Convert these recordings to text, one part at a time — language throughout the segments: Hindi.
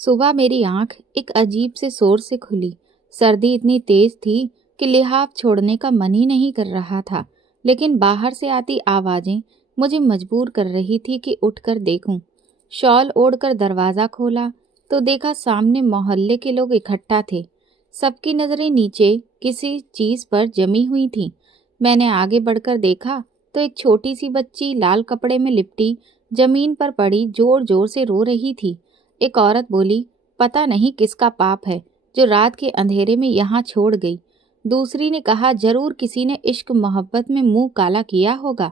सुबह मेरी आंख एक अजीब से शोर से खुली। सर्दी इतनी तेज थी कि लिहाफ छोड़ने का मन ही नहीं कर रहा था, लेकिन बाहर से आती आवाजें मुझे मजबूर कर रही थी कि उठकर देखूं। शॉल ओढ़कर दरवाज़ा खोला तो देखा सामने मोहल्ले के लोग इकट्ठा थे। सबकी नज़रें नीचे किसी चीज़ पर जमी हुई थीं। मैंने आगे बढ़कर देखा तो एक छोटी सी बच्ची लाल कपड़े में लिपटी जमीन पर पड़ी जोर जोर से रो रही थी। एक औरत बोली, पता नहीं किसका पाप है जो रात के अंधेरे में यहाँ छोड़ गई। दूसरी ने कहा, जरूर किसी ने इश्क मोहब्बत में मुंह काला किया होगा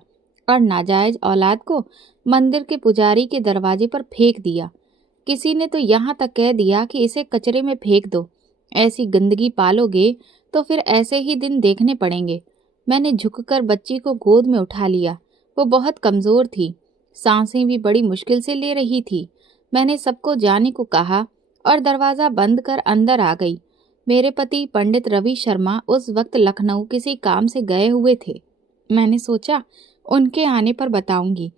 और नाजायज औलाद को मंदिर के पुजारी के दरवाजे पर फेंक दिया। किसी ने तो यहाँ तक कह दिया कि इसे कचरे में फेंक दो। ऐसी गंदगी पालोगे तो फिर ऐसे ही दिन देखने पड़ेंगे। मैंने झुककर बच्ची को गोद में उठा लिया। वो बहुत कमज़ोर थी, सांसें भी बड़ी मुश्किल से ले रही थी। मैंने सबको जाने को कहा और दरवाज़ा बंद कर अंदर आ गई। मेरे पति पंडित रवि शर्मा उस वक्त लखनऊ किसी काम से गए हुए थे। मैंने सोचा उनके आने पर बताऊंगी,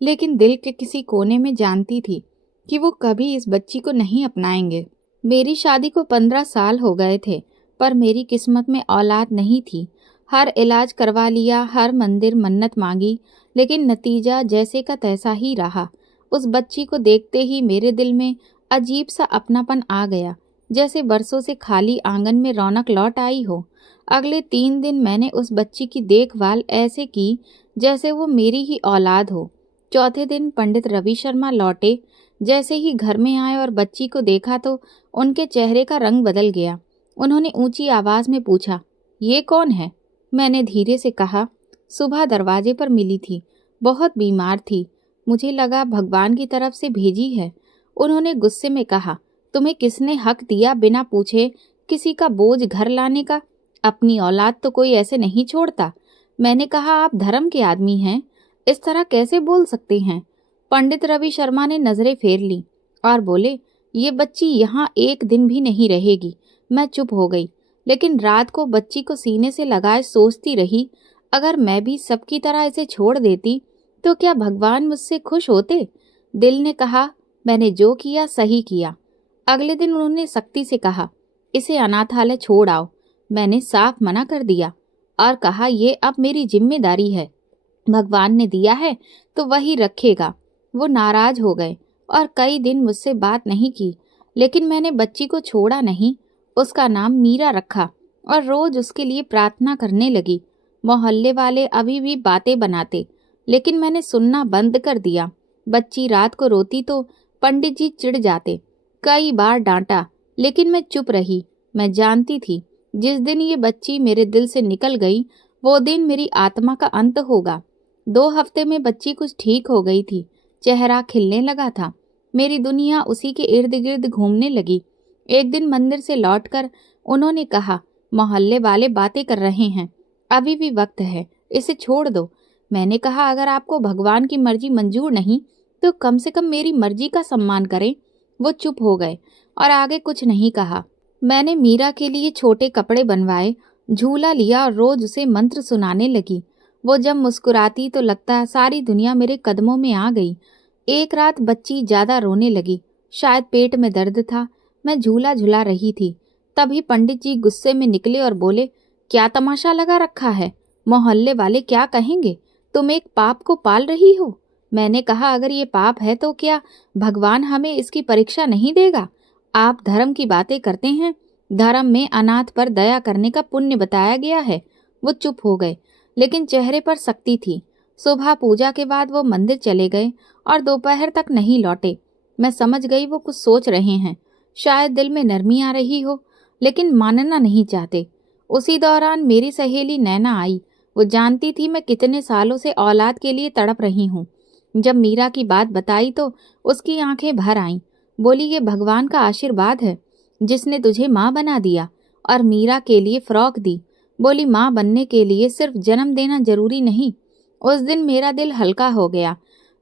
लेकिन दिल के किसी कोने में जानती थी कि वो कभी इस बच्ची को नहीं अपनाएंगे। मेरी शादी को 15 साल हो गए थे, पर मेरी किस्मत में औलाद नहीं थी। हर इलाज करवा लिया, हर मंदिर मन्नत मांगी, लेकिन नतीजा जैसे का तैसा ही रहा। उस बच्ची को देखते ही मेरे दिल में अजीब सा अपनापन आ गया, जैसे बरसों से खाली आंगन में रौनक लौट आई हो। अगले 3 दिन मैंने उस बच्ची की देखभाल ऐसे की जैसे वो मेरी ही औलाद हो। चौथे दिन पंडित रवि शर्मा लौटे। जैसे ही घर में आए और बच्ची को देखा तो उनके चेहरे का रंग बदल गया। उन्होंने ऊंची आवाज में पूछा, ये कौन है? मैंने धीरे से कहा, सुबह दरवाजे पर मिली थी, बहुत बीमार थी, मुझे लगा भगवान की तरफ से भेजी है। उन्होंने गुस्से में कहा, तुम्हें किसने हक दिया बिना पूछे किसी का बोझ घर लाने का? अपनी औलाद तो कोई ऐसे नहीं छोड़ता। मैंने कहा, आप धर्म के आदमी हैं, इस तरह कैसे बोल सकते हैं? पंडित रवि शर्मा ने नजरें फेर ली और बोले, ये बच्ची यहाँ एक दिन भी नहीं रहेगी। मैं चुप हो गई, लेकिन रात को बच्ची को सीने से लगाए सोचती रही, अगर मैं भी सबकी तरह इसे छोड़ देती तो क्या भगवान मुझसे खुश होते? दिल ने कहा, मैंने जो किया सही किया। अगले दिन उन्होंने सख्ती से कहा, इसे अनाथालय छोड़ आओ। मैंने साफ मना कर दिया और कहा, ये अब मेरी जिम्मेदारी है, भगवान ने दिया है तो वही रखेगा। वो नाराज हो गए और कई दिन मुझसे बात नहीं की, लेकिन मैंने बच्ची को छोड़ा नहीं। उसका नाम मीरा रखा और रोज उसके लिए प्रार्थना करने लगी। मोहल्ले वाले अभी भी बातें बनाते, लेकिन मैंने सुनना बंद कर दिया। बच्ची रात को रोती तो पंडित जी चिढ़ जाते। कई बार डांटा, लेकिन मैं चुप रही। मैं जानती थी जिस दिन ये बच्ची मेरे दिल से निकल गई वो दिन मेरी आत्मा का अंत होगा। 2 हफ्ते में बच्ची कुछ ठीक हो गई थी, चेहरा खिलने लगा था। मेरी दुनिया उसी के इर्द गिर्द घूमने लगी। एक दिन मंदिर से लौटकर उन्होंने कहा, मोहल्ले वाले बातें कर रहे हैं, अभी भी वक्त है, इसे छोड़ दो। मैंने कहा, अगर आपको भगवान की मर्जी मंजूर नहीं तो कम से कम मेरी मर्जी का सम्मान करें। वो चुप हो गए और आगे कुछ नहीं कहा। मैंने मीरा के लिए छोटे कपड़े बनवाए, झूला लिया और रोज उसे मंत्र सुनाने लगी। वो जब मुस्कुराती तो लगता सारी दुनिया मेरे कदमों में आ गई। एक रात बच्ची ज्यादा रोने लगी, शायद पेट में दर्द था। मैं झूला झुला रही थी, तभी पंडित जी गुस्से में निकले और बोले, क्या तमाशा लगा रखा है? मोहल्ले वाले क्या कहेंगे? तुम एक पाप को पाल रही हो। मैंने कहा, अगर ये पाप है तो क्या भगवान हमें इसकी परीक्षा नहीं देगा? आप धर्म की बातें करते हैं, धर्म में अनाथ पर दया करने का पुण्य बताया गया है। वो चुप हो गए, लेकिन चेहरे पर सख्ती थी। सुबह पूजा के बाद वो मंदिर चले गए और दोपहर तक नहीं लौटे। मैं समझ गई वो कुछ सोच रहे हैं, शायद दिल में नरमी आ रही हो, लेकिन मानना नहीं चाहते। उसी दौरान मेरी सहेली नैना आई। वो जानती थी मैं कितने सालों से औलाद के लिए तड़प रही हूँ। जब मीरा की बात बताई तो उसकी आंखें भर आईं। बोली, ये भगवान का आशीर्वाद है जिसने तुझे माँ बना दिया और मीरा के लिए फ्रॉक दी। बोली, माँ बनने के लिए सिर्फ जन्म देना जरूरी नहीं। उस दिन मेरा दिल हल्का हो गया।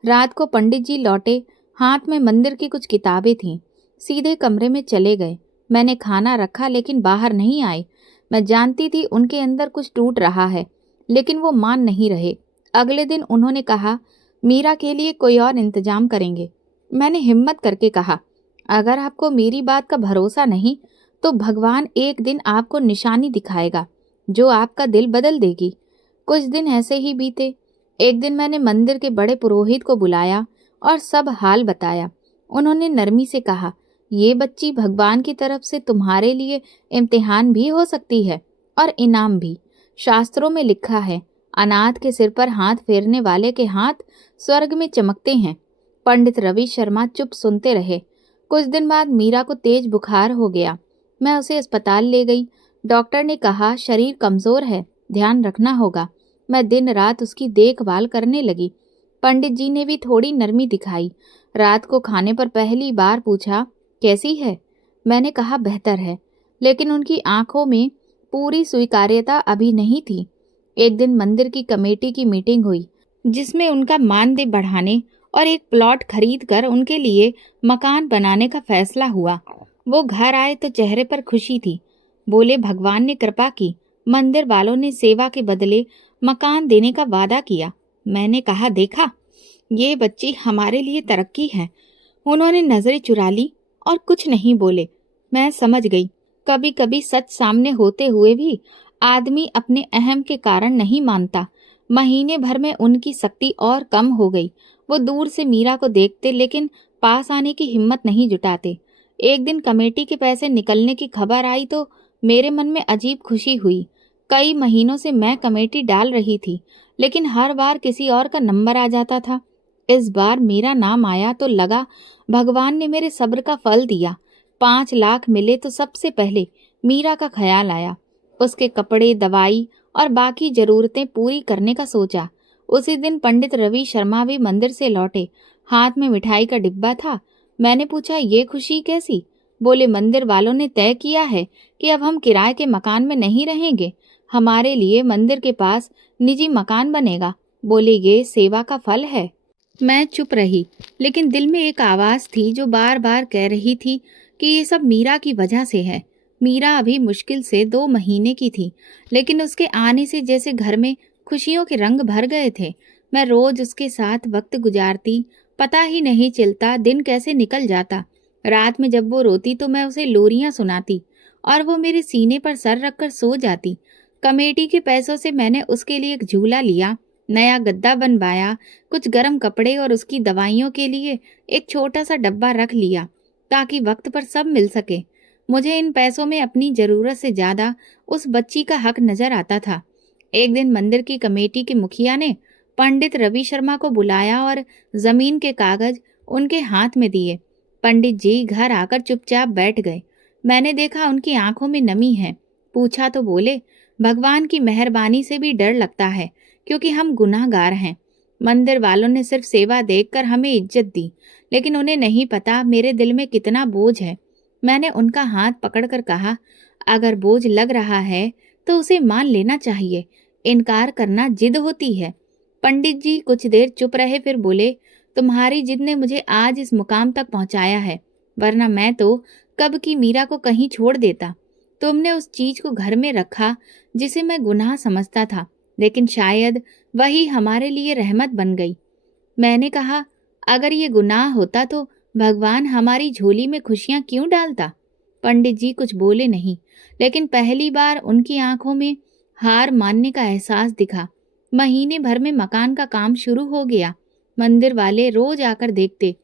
रात को पंडित जी लौटे, हाथ में मंदिर की कुछ किताबें थीं। सीधे कमरे में चले गए। मैंने खाना रखा लेकिन बाहर नहीं आए। मैं जानती थी उनके अंदर कुछ टूट रहा है, लेकिन वो मान नहीं रहे। अगले दिन उन्होंने कहा, मीरा के लिए कोई और इंतजाम करेंगे। मैंने हिम्मत करके कहा, अगर आपको मेरी बात का भरोसा नहीं तो भगवान एक दिन आपको निशानी दिखाएगा जो आपका दिल बदल देगी। कुछ दिन ऐसे ही बीते। एक दिन मैंने मंदिर के बड़े पुरोहित को बुलाया और सब हाल बताया। उन्होंने नरमी से कहा, ये बच्ची भगवान की तरफ से तुम्हारे लिए इम्तिहान भी हो सकती है और इनाम भी। शास्त्रों में लिखा है, अनाथ के सिर पर हाथ फेरने वाले के हाथ स्वर्ग में चमकते हैं। पंडित रवि शर्मा चुप सुनते रहे। कुछ दिन बाद मीरा को तेज बुखार हो गया। मैं उसे अस्पताल ले गई। डॉक्टर ने कहा शरीर कमजोर है, ध्यान रखना होगा। मैं दिन रात उसकी देखभाल करने लगी। पंडित जी ने भी थोड़ी नरमी दिखाई। रात को खाने पर पहली बार पूछा, कैसी है? मैंने कहा बेहतर है, लेकिन उनकी आंखों में पूरी स्वीकार्यता अभी नहीं थी। एक दिन मंदिर की कमेटी की मीटिंग हुई जिसमें उनका मानदेय बढ़ाने और एक प्लॉट खरीद कर उनके लिए मकान बनाने का फैसला हुआ। वो घर आए तो चेहरे पर खुशी थी। बोले भगवान ने कृपा की, मंदिर वालों ने सेवा के बदले मकान देने का वादा किया। मैंने कहा देखा, ये बच्ची हमारे लिए तरक्की है। उन्होंने नजरें चुरा ली और कुछ नहीं बोले। मैं समझ गई, कभी कभी सच सामने होते हुए भी आदमी अपने अहम के कारण नहीं मानता। महीने भर में उनकी शक्ति और कम हो गई। वो दूर से मीरा को देखते लेकिन पास आने की हिम्मत नहीं जुटाते। एक दिन कमेटी के पैसे निकलने की खबर आई तो मेरे मन में अजीब खुशी हुई। कई महीनों से मैं कमेटी डाल रही थी, लेकिन हर बार किसी और का नंबर आ जाता था। इस बार मेरा नाम आया तो लगा भगवान ने मेरे सब्र का फल दिया। 5 लाख मिले तो सबसे पहले मीरा का ख्याल आया। उसके कपड़े, दवाई और बाकी जरूरतें पूरी करने का सोचा। उसी दिन पंडित रवि शर्मा भी मंदिर से लौटे। हाथ में मिठाई का डिब्बा था। मैंने पूछा, ये खुशी कैसी? बोले मंदिर वालों ने तय किया है कि अब हम किराए के मकान में नहीं रहेंगे। हमारे लिए मंदिर के पास निजी मकान बनेगा। बोले ये सेवा का फल है। मैं चुप रही, लेकिन दिल में एक आवाज थी जो बार बार कह रही थी कि ये सब मीरा की वजह से है। मीरा अभी मुश्किल से 2 महीने की थी, लेकिन उसके आने से जैसे घर में खुशियों के रंग भर गए थे। मैं रोज उसके साथ वक्त गुजारती, पता ही नहीं चलता दिन कैसे निकल जाता। रात में जब वो रोती तो मैं उसे लोरियां सुनाती और वो मेरे सीने पर सर रखकर सो जाती। कमेटी के पैसों से मैंने उसके लिए एक झूला लिया, नया गद्दा बनवाया, कुछ गर्म कपड़े और उसकी दवाइयों के लिए एक छोटा सा डब्बा रख लिया ताकि वक्त पर सब मिल सके। मुझे इन पैसों में अपनी जरूरत से ज्यादा उस बच्ची का हक नजर आता था। एक दिन मंदिर की कमेटी के मुखिया ने पंडित रवि शर्मा को बुलाया और जमीन के कागज उनके हाथ में दिए। पंडित जी घर आकर चुपचाप बैठ गए। मैंने देखा उनकी आंखों में नमी है। पूछा तो बोले, भगवान की मेहरबानी से भी डर लगता है क्योंकि हम गुनाहगार हैं। मंदिर वालों ने सिर्फ सेवा देखकर हमें इज्जत दी, लेकिन उन्हें नहीं पता मेरे दिल में कितना बोझ है। मैंने उनका हाथ पकड़कर कहा, अगर बोझ लग रहा है तो उसे मान लेना चाहिए, इनकार करना जिद होती है। पंडित जी कुछ देर चुप रहे, फिर बोले, तुम्हारी जिद ने मुझे आज इस मुकाम तक पहुंचाया है, वरना मैं तो कब की मीरा को कहीं छोड़ देता। तुमने उस चीज को घर में रखा जिसे मैं गुनाह समझता था, लेकिन शायद वही हमारे लिए रहमत बन गई। मैंने कहा, अगर ये गुनाह होता तो भगवान हमारी झोली में खुशियां क्यों डालता? पंडित जी कुछ बोले नहीं, लेकिन पहली बार उनकी आंखों में हार मानने का एहसास दिखा। महीने भर में मकान का काम शुरू हो गया। मंदिर वाले रोज आकर देखते,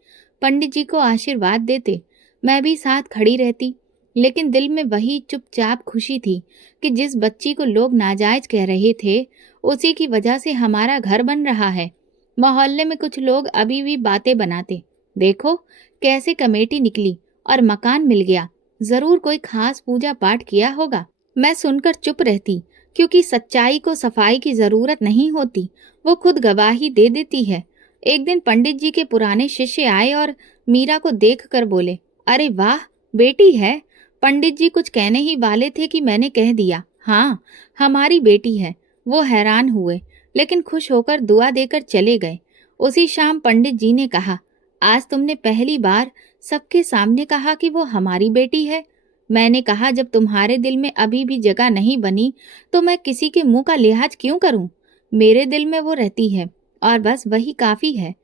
पंडित जी को आशीर्वाद देते। मैं भी साथ खड़ी रहती, लेकिन दिल में वही चुपचाप खुशी थी कि जिस बच्ची को लोग नाजायज कह रहे थे, उसी की वजह से हमारा घर बन रहा है। मोहल्ले में कुछ लोग अभी भी बातें बनाते, देखो कैसे कमेटी निकली और मकान मिल गया, जरूर कोई खास पूजा पाठ किया होगा। मैं सुनकर चुप रहती, क्योंकि सच्चाई को सफाई की जरूरत नहीं होती, वो खुद गवाही दे देती है। एक दिन पंडित जी के पुराने शिष्य आए और मीरा को देखकर बोले, अरे वाह, बेटी है। पंडित जी कुछ कहने ही वाले थे कि मैंने कह दिया, हाँ हमारी बेटी है। वो हैरान हुए, लेकिन खुश होकर दुआ देकर चले गए। उसी शाम पंडित जी ने कहा, आज तुमने पहली बार सबके सामने कहा कि वो हमारी बेटी है। मैंने कहा, जब तुम्हारे दिल में अभी भी जगह नहीं बनी तो मैं किसी के मुंह का लिहाज क्यों करूं? मेरे दिल में वो रहती है और बस वही काफी है।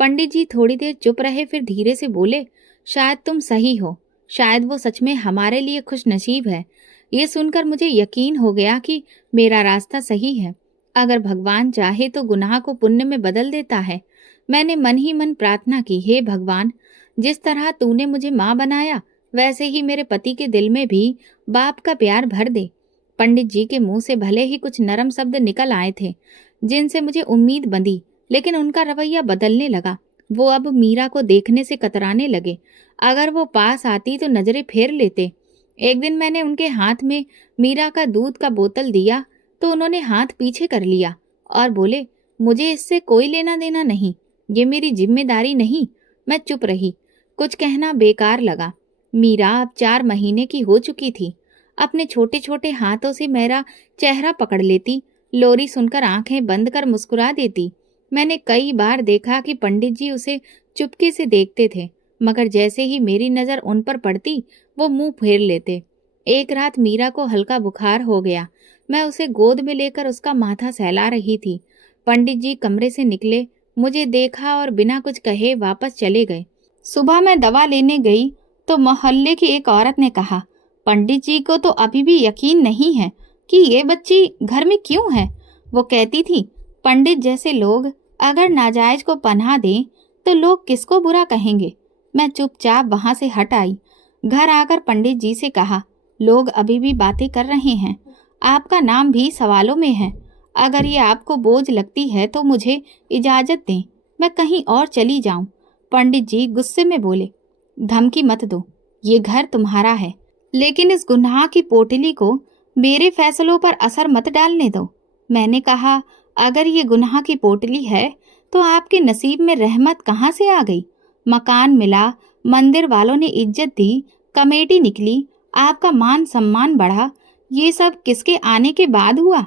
पंडित जी थोड़ी देर चुप रहे, फिर धीरे से बोले, शायद तुम सही हो, शायद वो सच में हमारे लिए खुशनसीब है। ये सुनकर मुझे यकीन हो गया कि मेरा रास्ता सही है। अगर भगवान चाहे तो गुनाह को पुण्य में बदल देता है। मैंने मन ही मन प्रार्थना की, हे भगवान, जिस तरह तूने मुझे माँ बनाया वैसे ही मेरे पति के दिल में भी बाप का प्यार भर दे। पंडित जी के मुंह से भले ही कुछ नरम शब्द निकल आए थे जिनसे मुझे उम्मीद बंधी, लेकिन उनका रवैया बदलने लगा। वो अब मीरा को देखने से कतराने लगे। अगर वो पास आती तो नजरें फेर लेते। एक दिन मैंने उनके हाथ में मीरा का दूध का बोतल दिया तो उन्होंने हाथ पीछे कर लिया और बोले, मुझे इससे कोई लेना देना नहीं, ये मेरी जिम्मेदारी नहीं। मैं चुप रही, कुछ कहना बेकार लगा। मीरा अब 4 महीने की हो चुकी थी। अपने छोटे छोटे हाथों से मेरा चेहरा पकड़ लेती, लोरी सुनकर आंखें बंद कर मुस्कुरा देती। मैंने कई बार देखा कि पंडित जी उसे चुपके से देखते थे, मगर जैसे ही मेरी नजर उन पर पड़ती वो मुंह फेर लेते। एक रात मीरा को हल्का बुखार हो गया। मैं उसे गोद में लेकर उसका माथा सहला रही थी। पंडित जी कमरे से निकले, मुझे देखा और बिना कुछ कहे वापस चले गए। सुबह मैं दवा लेने गई तो मोहल्ले की एक औरत ने कहा, पंडित जी को तो अभी भी यकीन नहीं है कि ये बच्ची घर में क्यों है। वो कहती थी, पंडित जैसे लोग अगर नाजायज को पनाह दें तो लोग किसको बुरा कहेंगे। मैं चुपचाप वहां से हट आई। घर आकर पंडित जी से कहा, लोग अभी भी बातें कर रहे हैं, आपका नाम भी सवालों में है। अगर ये आपको बोझ लगती है तो मुझे इजाजत दें, मैं कहीं और चली जाऊं। पंडित जी गुस्से में बोले, धमकी मत दो, ये घर तुम्हारा है, लेकिन इस गुनाह की पोटली को मेरे फैसलों पर असर मत डालने दो। मैंने कहा, अगर ये गुनाह की पोटली है तो आपके नसीब में रहमत कहाँ से आ गई। मकान मिला, मंदिर वालों ने इज्जत दी, कमेटी निकली, आपका मान सम्मान बढ़ा, ये सब किसके आने के बाद हुआ।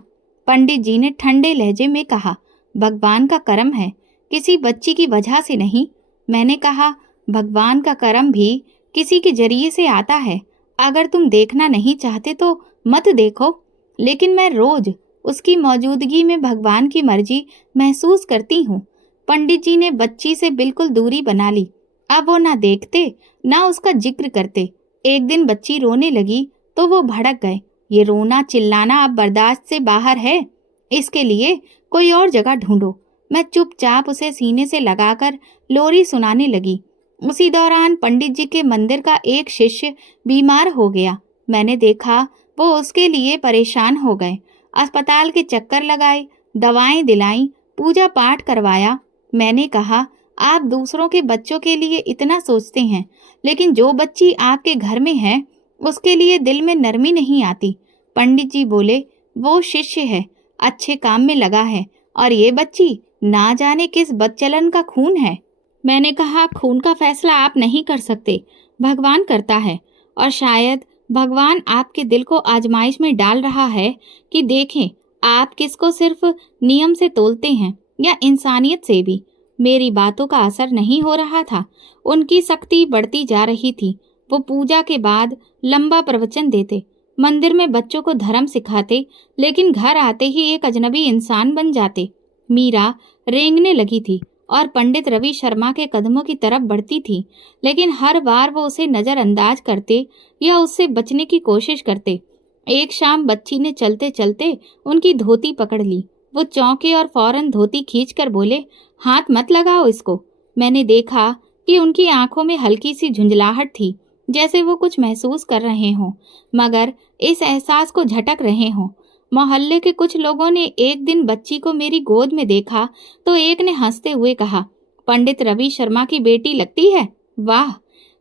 पंडित जी ने ठंडे लहजे में कहा, भगवान का करम है, किसी बच्ची की वजह से नहीं। मैंने कहा, भगवान का करम भी किसी के जरिए से आता है। अगर तुम देखना नहीं चाहते तो मत देखो, लेकिन मैं रोज उसकी मौजूदगी में भगवान की मर्जी महसूस करती हूँ। पंडित जी ने बच्ची से बिल्कुल दूरी बना ली। अब वो ना देखते ना उसका जिक्र करते। एक दिन बच्ची रोने लगी तो वो भड़क गए, ये रोना चिल्लाना अब बर्दाश्त से बाहर है, इसके लिए कोई और जगह ढूंढो। मैं चुपचाप उसे सीने से लगाकर लोरी सुनाने लगी। उसी दौरान पंडित जी के मंदिर का एक शिष्य बीमार हो गया। मैंने देखा वो उसके लिए परेशान हो गए। अस्पताल के चक्कर लगाए, दवाएं दिलाई, पूजा पाठ करवाया। मैंने कहा, आप दूसरों के बच्चों के लिए इतना सोचते हैं, लेकिन जो बच्ची आपके घर में है उसके लिए दिल में नरमी नहीं आती। पंडित जी बोले, वो शिष्य है, अच्छे काम में लगा है, और ये बच्ची ना जाने किस बदचलन का खून है। मैंने कहा, खून का फैसला आप नहीं कर सकते, भगवान करता है, और शायद भगवान आपके दिल को आजमाइश में डाल रहा है कि देखें आप किसको सिर्फ नियम से तोलते हैं या इंसानियत से भी। मेरी बातों का असर नहीं हो रहा था, उनकी सख्ती बढ़ती जा रही थी। वो पूजा के बाद लंबा प्रवचन देते, मंदिर में बच्चों को धर्म सिखाते, लेकिन घर आते ही एक अजनबी इंसान बन जाते। मीरा रेंगने लगी थी और पंडित रवि शर्मा के कदमों की तरफ बढ़ती थी, लेकिन हर बार वो उसे नजरअंदाज करते या उससे बचने की कोशिश करते। एक शाम बच्ची ने चलते चलते उनकी धोती पकड़ ली। वो चौंके और फौरन धोती खींचकर बोले, हाथ मत लगाओ इसको। मैंने देखा कि उनकी आंखों में हल्की सी झुंझलाहट थी, जैसे वो कुछ महसूस कर रहे हों, मगर इस एहसास को झटक रहे हों। मोहल्ले के कुछ लोगों ने एक दिन बच्ची को मेरी गोद में देखा तो एक ने हंसते हुए कहा, पंडित रवि शर्मा की बेटी लगती है, वाह।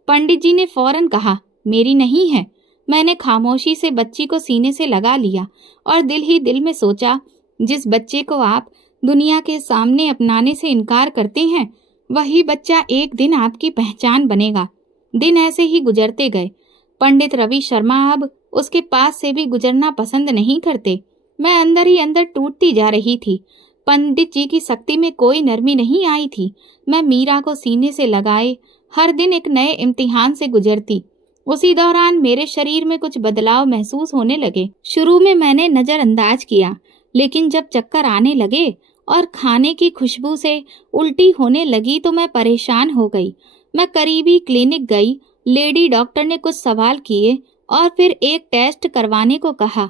पंडित जी ने फौरन कहा, मेरी नहीं है। मैंने खामोशी से बच्ची को सीने से लगा लिया और दिल ही दिल में सोचा, जिस बच्चे को आप दुनिया के सामने अपनाने से इनकार करते हैं, वही बच्चा एक दिन आपकी पहचान बनेगा। दिन ऐसे ही गुजरते गए। पंडित रवि शर्मा अब उसके पास से भी गुजरना पसंद नहीं करते। मैं अंदर ही अंदर टूटती जा रही थी। पंडित जी की सख्ती में कोई नरमी नहीं आई थी। मैं मीरा को सीने से लगाए हर दिन एक नए इम्तिहान से गुजरती। उसी दौरान मेरे शरीर में कुछ बदलाव महसूस होने लगे। शुरू में मैंने नजरअंदाज किया, लेकिन जब चक्कर आने लगे और खाने की खुशबू से उल्टी होने लगी तो मैं परेशान हो गई। मैं करीबी क्लिनिक गई। लेडी डॉक्टर ने कुछ सवाल किए और फिर एक टेस्ट करवाने को कहा।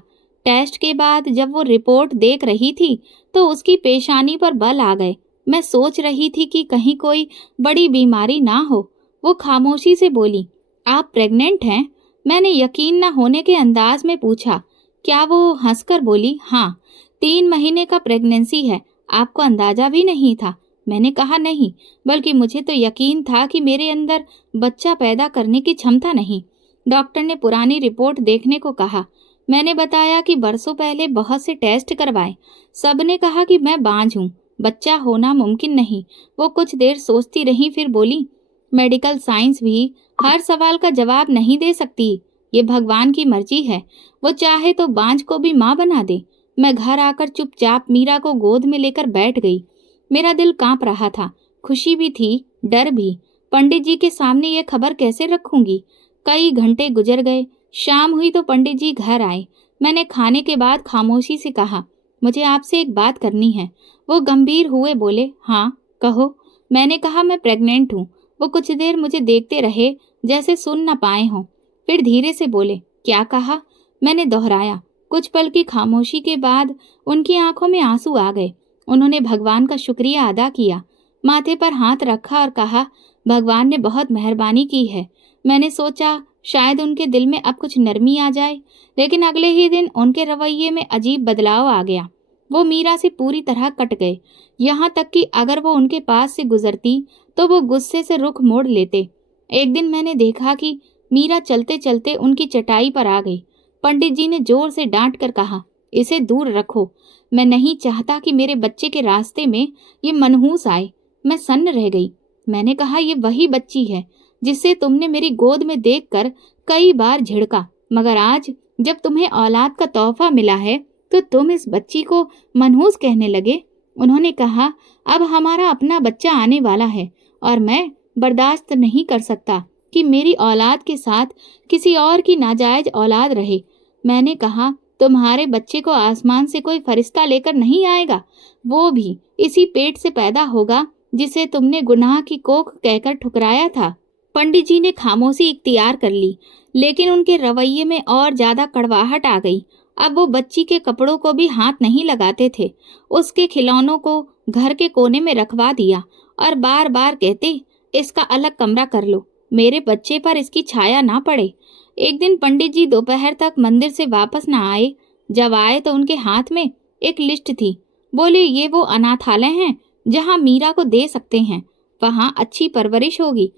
टेस्ट के बाद जब वो रिपोर्ट देख रही थी तो उसकी पेशानी पर बल आ गए। मैं सोच रही थी कि कहीं कोई बड़ी बीमारी ना हो। वो खामोशी से बोली, आप प्रेग्नेंट हैं? मैंने यकीन न होने के अंदाज में पूछा। क्या वो हंसकर बोली, हाँ, 3 महीने का प्रेगनेंसी है। आपको अंदाजा भी नहीं था? मैंने कहा, नहीं, बल्कि मुझे तो यकीन था कि मेरे अंदर बच्चा पैदा करने की क्षमता नहीं। डॉक्टर ने पुरानी रिपोर्ट देखने को कहा। मैंने बताया कि बरसों पहले बहुत से टेस्ट करवाए। सबने कहा कि मैं बांझ हूँ, बच्चा होना मुमकिन नहीं। वो कुछ देर सोचती रही, फिर बोली, मेडिकल साइंस भी हर सवाल का जवाब नहीं दे सकती। ये भगवान की मर्जी है, वो चाहे तो बांझ को भी माँ बना दे। मैं घर आकर चुपचाप मीरा को गोद में लेकर बैठ गई। मेरा दिल कांप रहा था, खुशी भी थी, डर भी। पंडित जी के सामने ये खबर कैसे रखूंगी? कई घंटे गुजर गए। शाम हुई तो पंडित जी घर आए। मैंने खाने के बाद खामोशी से कहा, मुझे आपसे एक बात करनी है। वो गंभीर हुए बोले, हाँ कहो। मैंने कहा, मैं प्रेग्नेंट हूँ। वो कुछ देर मुझे देखते रहे जैसे सुन न पाए हों, फिर धीरे से बोले, क्या कहा? मैंने दोहराया। कुछ पल की खामोशी के बाद उनकी आंखों में आंसू आ गए। उन्होंने भगवान का शुक्रिया अदा किया, माथे पर हाथ रखा और कहा, भगवान ने बहुत मेहरबानी की है। मैंने सोचा शायद उनके दिल में अब कुछ नरमी आ जाए, लेकिन अगले ही दिन उनके रवैये में अजीब बदलाव आ गया। वो मीरा से पूरी तरह कट गए, यहाँ तक कि अगर वो उनके पास से गुजरती तो वो गुस्से से रुख मोड़ लेते। एक दिन मैंने देखा कि मीरा चलते चलते उनकी चटाई पर आ गई। पंडित जी ने जोर से डांट कर कहा, इसे दूर रखो। मैं नहीं चाहता कि मेरे बच्चे के रास्ते में ये मनहूस आए। मैं सन्न रह गई। मैंने कहा, ये वही बच्ची है जिसे तुमने मेरी गोद में देखकर कई बार झिड़का, मगर आज जब तुम्हें औलाद का तोहफा मिला है तो तुम इस बच्ची को मनहूस कहने लगे। उन्होंने कहा, अब हमारा अपना बच्चा आने वाला है और मैं बर्दाश्त नहीं कर सकता कि मेरी औलाद के साथ किसी और की नाजायज औलाद रहे। मैंने कहा, तुम्हारे बच्चे को आसमान से कोई फरिश्ता लेकर नहीं आएगा, वो भी इसी पेट से पैदा होगा जिसे तुमने गुनाह की कोख कहकर ठुकराया था। पंडित जी ने खामोशी इख्तियार कर ली, लेकिन उनके रवैये में और ज्यादा कड़वाहट आ गई। अब वो बच्ची के कपड़ों को भी हाथ नहीं लगाते थे। उसके खिलौनों को घर के कोने में रखवा दिया और बार बार कहते, इसका अलग कमरा कर लो, मेरे बच्चे पर इसकी छाया ना पड़े। एक दिन पंडित जी दोपहर तक मंदिर से वापस न आए। जब आए तो उनके हाथ में एक लिस्ट थी। बोले, ये वो अनाथालय हैं जहाँ मीरा को दे सकते हैं, वहाँ अच्छी परवरिश होगी।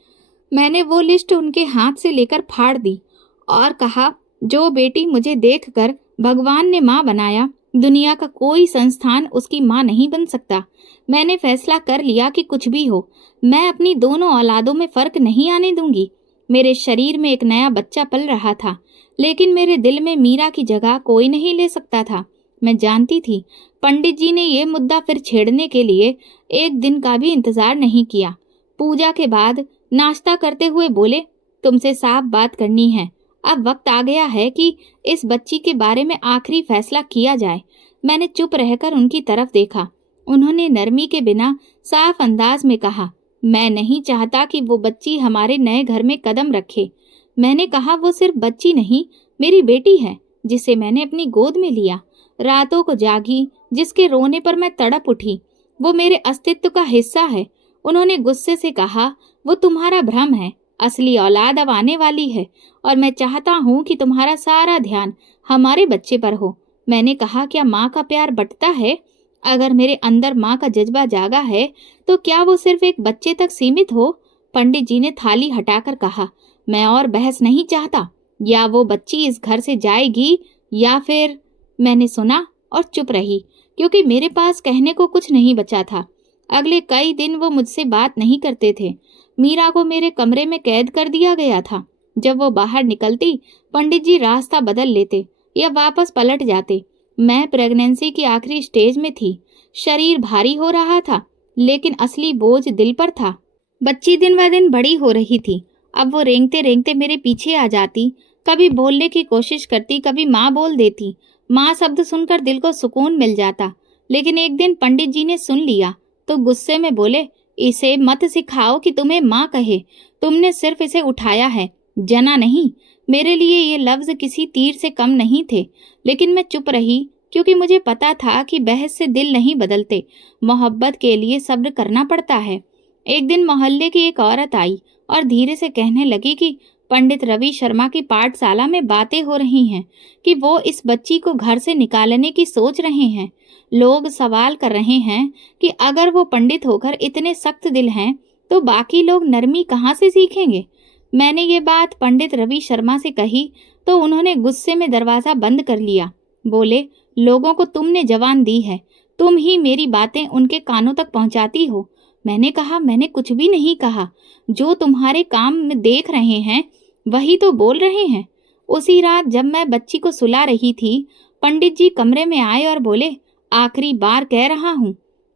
मैंने वो लिस्ट उनके हाथ से लेकर फाड़ दी और कहा, जो बेटी मुझे देखकर भगवान ने माँ बनाया, दुनिया का कोई संस्थान उसकी माँ नहीं बन सकता। मैंने फैसला कर लिया कि कुछ भी हो, मैं अपनी दोनों औलादों में फर्क नहीं आने दूंगी। मेरे शरीर में एक नया बच्चा पल रहा था, लेकिन मेरे दिल में मीरा की जगह कोई नहीं ले सकता था। मैं जानती थी पंडित जी ने ये मुद्दा फिर छेड़ने के लिए एक दिन का भी इंतजार नहीं किया। पूजा के बाद नाश्ता करते हुए बोले, तुमसे साफ बात करनी है। अब वक्त आ गया है कि इस बच्ची के बारे में आखिरी फैसला किया जाए। मैंने चुप रहकर उनकी तरफ देखा। उन्होंने नरमी के बिना साफ अंदाज में कहा, मैं नहीं चाहता कि वो बच्ची हमारे नए घर में कदम रखे। मैंने कहा, वो सिर्फ बच्ची नहीं, मेरी बेटी है जिसे मैंने अपनी गोद में लिया, रातों को जागी, जिसके रोने पर मैं तड़प उठी। वो मेरे अस्तित्व का हिस्सा है। उन्होंने गुस्से से कहा, वो तुम्हारा भ्रम है, असली औलाद अब आने वाली है और मैं चाहता हूँ कि तुम्हारा सारा ध्यान हमारे बच्चे पर हो। मैंने कहा, क्या माँ का प्यार बंटता है? अगर मेरे अंदर माँ का जज्बा जागा है तो क्या वो सिर्फ एक बच्चे तक सीमित हो? पंडित जी ने थाली हटाकर कहा, मैं और बहस नहीं चाहता। या वो बच्ची इस घर से जाएगी या फिर। मैंने सुना और चुप रही, क्योंकि मेरे पास कहने को कुछ नहीं बचा था। अगले कई दिन वो मुझसे बात नहीं करते थे। मीरा को मेरे कमरे में कैद कर दिया गया था। जब वो बाहर निकलती, पंडित जी रास्ता बदल लेते या वापस पलट जाते। मैं प्रेगनेंसी की आखिरी स्टेज में थी। शरीर भारी हो रहा था, लेकिन असली बोझ दिल पर था। बच्ची दिन ब दिन बड़ी हो रही थी। अब वो रेंगते रेंगते मेरे पीछे आ जाती, कभी बोलने की कोशिश करती, कभी माँ बोल देती। माँ शब्द सुनकर दिल को सुकून मिल जाता। लेकिन एक दिन पंडित जी ने सुन लिया तो गुस्से में बोले, इसे मत सिखाओ कि तुम्हें माँ कहे। तुमने सिर्फ इसे उठाया है, जना नहीं। मेरे लिए ये लफ्ज किसी तीर से कम नहीं थे, लेकिन मैं चुप रही क्योंकि मुझे पता था कि बहस से दिल नहीं बदलते। मोहब्बत के लिए सब्र करना पड़ता है। एक दिन मोहल्ले की एक औरत आई और धीरे से कहने लगी कि पंडित रवि शर्मा की पाठशाला में बातें हो रही हैं कि वो इस बच्ची को घर से निकालने की सोच रहे हैं। लोग सवाल कर रहे हैं कि अगर वो पंडित होकर इतने सख्त दिल हैं तो बाकी लोग नरमी कहाँ से सीखेंगे। मैंने ये बात पंडित रवि शर्मा से कही तो उन्होंने गुस्से में दरवाज़ा बंद कर लिया। बोले, लोगों को तुमने जवान दी है, तुम ही मेरी बातें उनके कानों तक पहुंचाती हो। मैंने कहा, मैंने कुछ भी नहीं कहा। जो तुम्हारे काम में देख रहे हैं वही तो बोल रहे हैं। उसी रात जब मैं बच्ची को सुला रही थी, पंडित जी कमरे में आए और बोले, आखिरी बार कह रहा हूँ,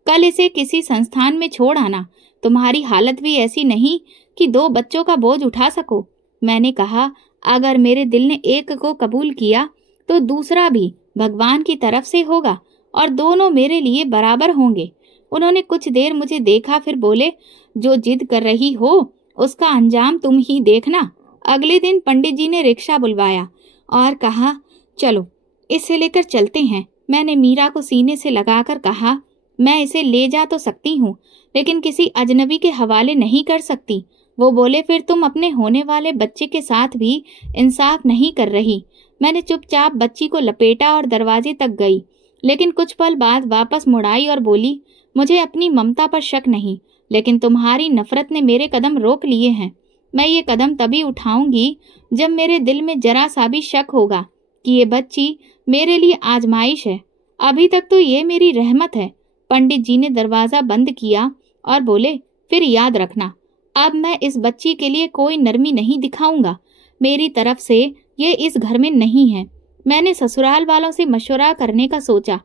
कल इसे किसी संस्थान में छोड़ आना। तुम्हारी हालत भी ऐसी नहीं कि 2 बच्चों का बोझ उठा सको। मैंने कहा, अगर मेरे दिल ने एक को कबूल किया तो दूसरा भी भगवान की तरफ से होगा और दोनों मेरे लिए बराबर होंगे। उन्होंने कुछ देर मुझे देखा, फिर बोले, जो जिद कर रही हो उसका अंजाम तुम ही देखना। अगले दिन पंडित जी ने रिक्शा बुलवाया और कहा, चलो इसे लेकर चलते हैं। मैंने मीरा को सीने से लगाकर कहा, मैं इसे ले जा तो सकती हूँ, लेकिन किसी अजनबी के हवाले नहीं कर सकती। वो बोले, फिर तुम अपने होने वाले बच्चे के साथ भी इंसाफ नहीं कर रही। मैंने चुपचाप बच्ची को लपेटा और दरवाजे तक गई, लेकिन कुछ पल बाद वापस मुड़ आई और बोली, मुझे अपनी ममता पर शक नहीं, लेकिन तुम्हारी नफरत ने मेरे कदम रोक लिए हैं। मैं ये कदम तभी उठाऊंगी जब मेरे दिल में जरा सा भी शक होगा कि ये बच्ची मेरे लिए आजमाइश है। अभी तक तो ये मेरी रहमत है। पंडित जी ने दरवाज़ा बंद किया और बोले, फिर याद रखना, अब मैं इस बच्ची के लिए कोई नरमी नहीं दिखाऊंगा। मेरी तरफ से ये इस घर में नहीं है। मैंने ससुराल वालों से मशवरा करने का सोचा।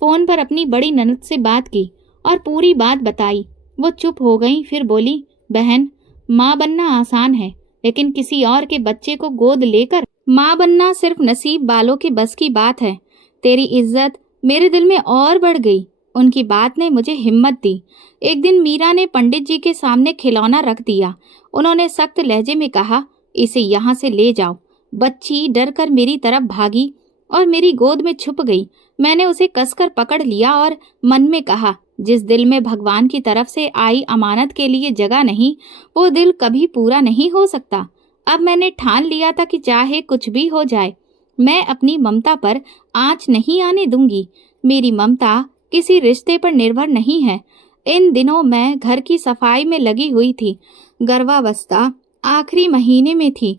फ़ोन पर अपनी बड़ी ननद से बात की और पूरी बात बताई। वो चुप हो गई, फिर बोली, बहन, माँ बनना आसान है, लेकिन किसी और के बच्चे को गोद लेकर माँ बनना सिर्फ नसीब वालों के बस की बात है। तेरी इज्जत मेरे दिल में और बढ़ गई। उनकी बात ने मुझे हिम्मत दी। एक दिन मीरा ने पंडित जी के सामने खिलौना रख दिया। उन्होंने सख्त लहजे में कहा, इसे यहाँ से ले जाओ। बच्ची डर कर मेरी तरफ भागी और मेरी गोद में छुप गई। मैंने उसे कसकर पकड़ लिया और मन में कहा, जिस दिल में भगवान की तरफ से आई अमानत के लिए जगह नहीं, वो दिल कभी पूरा नहीं हो सकता। अब मैंने ठान लिया था कि चाहे कुछ भी हो जाए, मैं अपनी ममता पर आंच नहीं आने दूंगी। मेरी ममता किसी रिश्ते पर निर्भर नहीं है। इन दिनों मैं घर की सफाई में लगी हुई थी। गर्भावस्था आखिरी महीने में थी।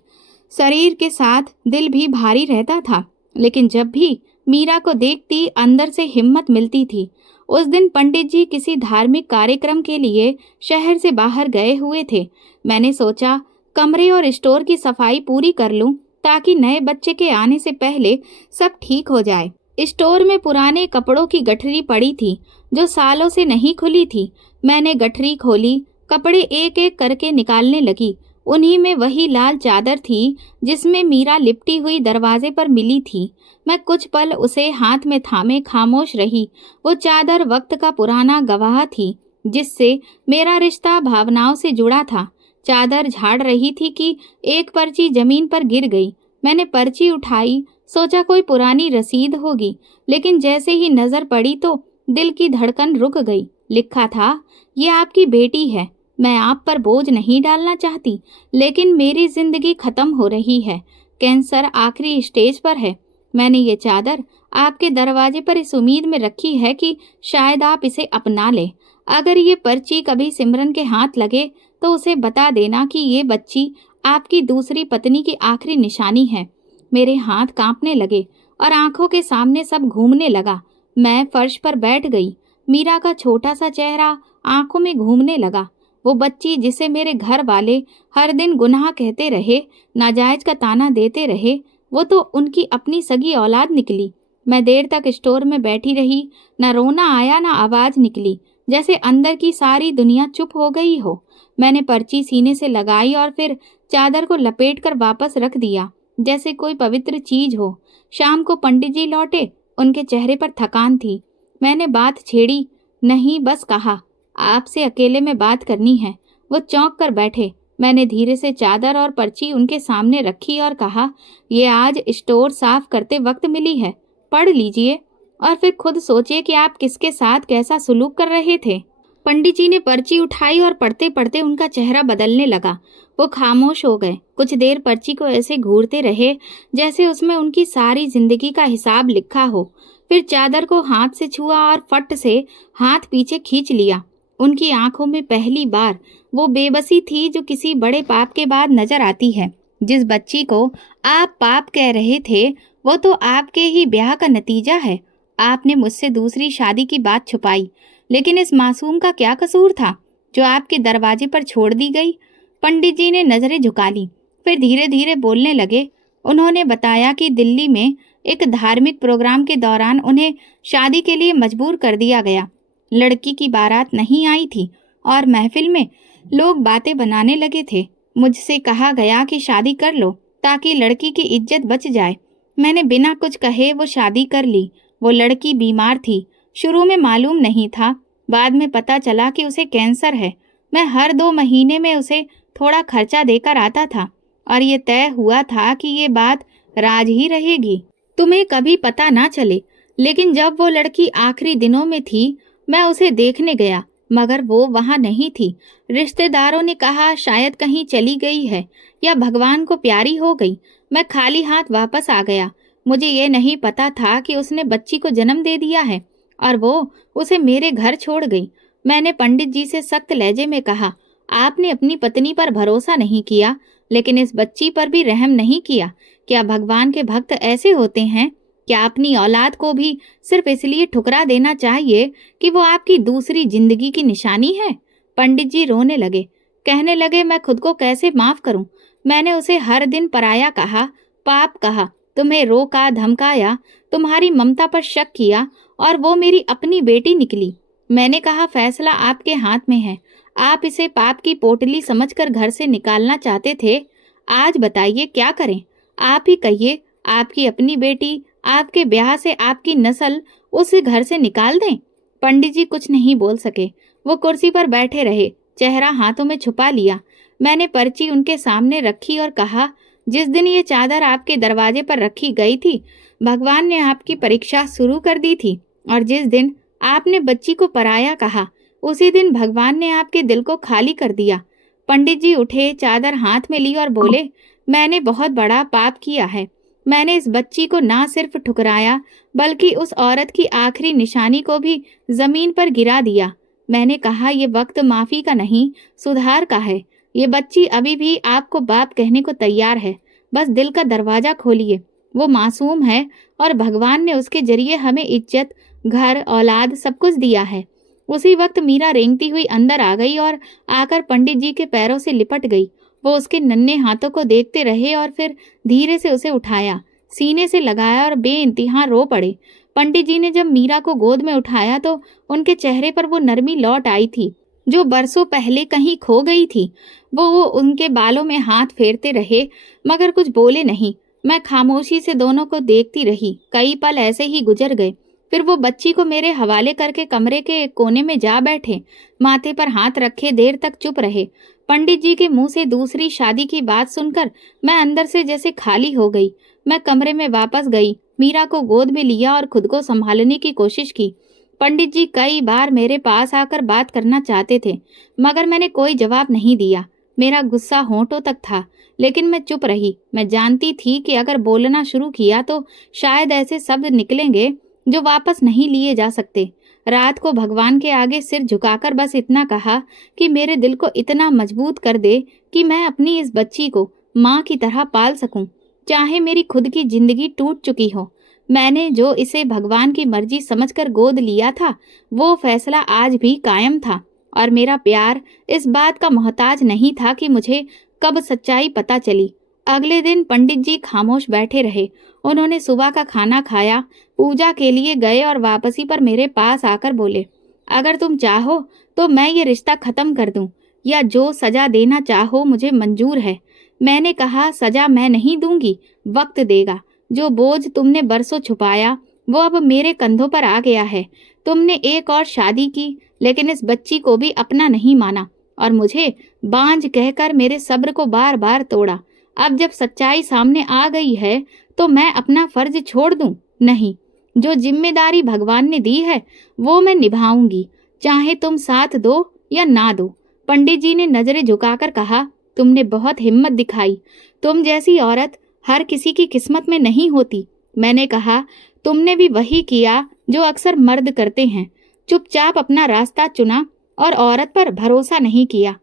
शरीर के साथ दिल भी भारी रहता था, लेकिन जब भी मीरा को देखती अंदर से हिम्मत मिलती थी। उस दिन पंडित जी किसी धार्मिक कार्यक्रम के लिए शहर से बाहर गए हुए थे। मैंने सोचा कमरे और स्टोर की सफाई पूरी कर लूं ताकि नए बच्चे के आने से पहले सब ठीक हो जाए। स्टोर में पुराने कपड़ों की गठरी पड़ी थी जो सालों से नहीं खुली थी। मैंने गठरी खोली, कपड़े एक एक करके निकालने लगी। उन्हीं में वही लाल चादर थी जिसमें मीरा लिपटी हुई दरवाजे पर मिली थी। मैं कुछ पल उसे हाथ में थामे खामोश रही। वो चादर वक्त का पुराना गवाह थी जिससे मेरा रिश्ता भावनाओं से जुड़ा था। चादर झाड़ रही थी कि एक पर्ची जमीन पर गिर गई। मैंने पर्ची उठाई, सोचा कोई पुरानी रसीद होगी, लेकिन जैसे ही नजर पड़ी तो दिल की धड़कन रुक गई। लिखा था, ये आपकी बेटी है। मैं आप पर बोझ नहीं डालना चाहती, लेकिन मेरी जिंदगी खत्म हो रही है। कैंसर आखिरी स्टेज पर है। मैंने ये चादर आपके दरवाजे पर इस उम्मीद में रखी है कि शायद आप इसे अपना लें। अगर ये पर्ची कभी सिमरन के हाथ लगे तो उसे बता देना कि ये बच्ची आपकी दूसरी पत्नी की आखिरी निशानी है। मेरे हाथ कांपने लगे और आंखों के सामने सब घूमने लगा। मैं फर्श पर बैठ गई। मीरा का छोटा सा चेहरा आंखों में घूमने लगा। वो बच्ची जिसे मेरे घर वाले हर दिन गुनाह कहते रहे, नाजायज का ताना देते रहे, वो तो उनकी अपनी सगी औलाद निकली। मैं देर तक स्टोर में बैठी रही। न रोना आया, न आवाज निकली, जैसे अंदर की सारी दुनिया चुप हो गई हो। मैंने पर्ची सीने से लगाई और फिर चादर को लपेटकर वापस रख दिया, जैसे कोई पवित्र चीज हो। शाम को पंडित जी लौटे। उनके चेहरे पर थकान थी। मैंने बात छेड़ी नहीं, बस कहा, आपसे अकेले में बात करनी है। वो चौंक कर बैठे। मैंने धीरे से चादर और पर्ची उनके सामने रखी और कहा, ये आज स्टोर साफ करते वक्त मिली है, पढ़ लीजिए और फिर खुद सोचिए कि आप किसके साथ कैसा सुलूक कर रहे थे। पंडित जी ने पर्ची उठाई और पढ़ते पढ़ते उनका चेहरा बदलने लगा। वो खामोश हो गए। कुछ देर पर्ची को ऐसे घूरते रहे जैसे उसमें उनकी सारी जिंदगी का हिसाब लिखा हो। फिर चादर को हाथ से छुआ और फट से हाथ पीछे खींच लिया। उनकी आंखों में पहली बार वो बेबसी थी जो किसी बड़े पाप के बाद नजर आती है। जिस बच्ची को आप पाप कह रहे थे वो तो आपके ही ब्याह का नतीजा है। आपने मुझसे दूसरी शादी की बात छुपाई, लेकिन इस मासूम का क्या कसूर था जो आपके दरवाजे पर छोड़ दी गई। पंडित जी ने नजरें झुका ली, फिर धीरे धीरे बोलने लगे। उन्होंने बताया कि दिल्ली में एक धार्मिक प्रोग्राम के दौरान उन्हें शादी के लिए मजबूर कर दिया गया। लड़की की बारात नहीं आई थी और महफिल में लोग बातें बनाने लगे थे। मुझसे कहा गया कि शादी कर लो ताकि लड़की की इज्जत बच जाए। मैंने बिना कुछ कहे वो शादी कर ली। वो लड़की बीमार थी। शुरू में मालूम नहीं था, बाद में पता चला कि उसे कैंसर है। मैं हर 2 महीने में उसे थोड़ा खर्चा देकर आता था और ये तय हुआ था कि ये बात राज ही रहेगी, तुम्हें कभी पता ना चले। लेकिन जब वो लड़की आखिरी दिनों में थी, मैं उसे देखने गया, मगर वो वहां नहीं थी। रिश्तेदारों ने कहा शायद कहीं चली गई है या भगवान को प्यारी हो गई। मैं खाली हाथ वापस आ गया। मुझे ये नहीं पता था कि उसने बच्ची को जन्म दे दिया है और वो उसे मेरे घर छोड़ गई। मैंने पंडित जी से सख्त लहजे में कहा, आपने अपनी पत्नी पर भरोसा नहीं किया, लेकिन इस बच्ची पर भी रहम नहीं किया। क्या भगवान के भक्त ऐसे होते हैं? क्या अपनी औलाद को भी सिर्फ इसलिए ठुकरा देना चाहिए कि वो आपकी दूसरी जिंदगी की निशानी है? पंडित जी रोने लगे, कहने लगे, मैं खुद को कैसे माफ करूं? मैंने उसे हर दिन पराया कहा, पाप कहा, तुम्हें रोका, धमकाया, तुम्हारी ममता पर शक किया और वो मेरी अपनी बेटी निकली। मैंने कहा फैसला आपके हाथ में है। आप इसे पाप की पोटली समझकर घर से निकालना चाहते थे। आज बताइए क्या करें? आप ही कहिए। आपकी अपनी बेटी, आपके ब्याह से आपकी नस्ल उस घर से निकाल दें? पंडित जी कुछ नहीं बोल सके। वो कुर्सी पर बैठे रहे, चेहरा हाथों में छुपा लिया। मैंने पर्ची उनके सामने रखी और कहा, जिस दिन ये चादर आपके दरवाजे पर रखी गई थी, भगवान ने आपकी परीक्षा शुरू कर दी थी और जिस दिन आपने बच्ची को पराया कहा, उसी दिन भगवान ने आपके दिल को खाली कर दिया। पंडित जी उठे, चादर हाथ में ली और बोले, मैंने बहुत बड़ा पाप किया है। मैंने इस बच्ची को ना सिर्फ ठुकराया बल्कि उस औरत की आखिरी निशानी को भी जमीन पर गिरा दिया। मैंने कहा, ये वक्त माफी का नहीं, सुधार का है। ये बच्ची अभी भी आपको बाप कहने को तैयार है। बस दिल का दरवाजा खोलिए। वो मासूम है और भगवान ने उसके जरिए हमें इज्जत, घर, औलाद सब कुछ दिया है। उसी वक्त मीरा रेंगती हुई अंदर आ गई और आकर पंडित जी के पैरों से लिपट गई। वो उसके नन्हे हाथों को देखते रहे और फिर धीरे से उसे उठाया, सीने से लगाया और बेइंतहा रो पड़े। पंडित जी ने जब मीरा को गोद में उठाया तो उनके चेहरे पर वो नरमी लौट आई थी जो बरसों पहले कहीं खो गई थी। वो उनके बालों में हाथ फेरते रहे मगर कुछ बोले नहीं। मैं खामोशी से दोनों को देखती रही। कई पल ऐसे ही गुजर गए। फिर वो बच्ची को मेरे हवाले करके कमरे के एक कोने में जा बैठे, माथे पर हाथ रखे देर तक चुप रहे। पंडित जी के मुंह से दूसरी शादी की बात सुनकर मैं अंदर से जैसे खाली हो गई। मैं कमरे में वापस गई, मीरा को गोद में लिया और खुद को संभालने की कोशिश की। पंडित जी कई बार मेरे पास आकर बात करना चाहते थे मगर मैंने कोई जवाब नहीं दिया। मेरा गुस्सा होंठों तक था लेकिन मैं चुप रही। मैं जानती थी कि अगर बोलना शुरू किया तो शायद ऐसे शब्द निकलेंगे जो वापस नहीं लिए जा सकते। रात को भगवान के आगे सिर झुकाकर बस इतना कहा कि मेरे दिल को इतना मजबूत कर दे कि मैं अपनी इस बच्ची को माँ की तरह पाल सकूं, चाहे मेरी खुद की जिंदगी टूट चुकी हो। मैंने जो इसे भगवान की मर्जी समझकर गोद लिया था वो फैसला आज भी कायम था और मेरा प्यार इस बात का मोहताज नहीं था कि मुझे कब सच्चाई पता चली। अगले दिन पंडित जी खामोश बैठे रहे। उन्होंने सुबह का खाना खाया, पूजा के लिए गए और वापसी पर मेरे पास आकर बोले, अगर तुम चाहो तो मैं ये रिश्ता खत्म कर दूं या जो सजा देना चाहो मुझे मंजूर है। मैंने कहा, सजा मैं नहीं दूंगी, वक्त देगा। जो बोझ तुमने बरसों छुपाया वो अब मेरे कंधों पर आ गया है। तुमने एक और शादी की, लेकिन इस बच्ची को भी अपना नहीं माना और मुझे बांझ कहकर मेरे सब्र को बार बार तोड़ा। अब जब सच्चाई सामने आ गई है तो मैं अपना फर्ज छोड़ दूं? नहीं, जो जिम्मेदारी भगवान ने दी है वो मैं निभाऊंगी, चाहे तुम साथ दो या ना दो। पंडित जी ने नजरें झुकाकर कहा, तुमने बहुत हिम्मत दिखाई। तुम जैसी औरत हर किसी की किस्मत में नहीं होती। मैंने कहा, तुमने भी वही किया जो अक्सर मर्द करते हैं, चुपचाप अपना रास्ता चुना और औरत पर भरोसा नहीं किया।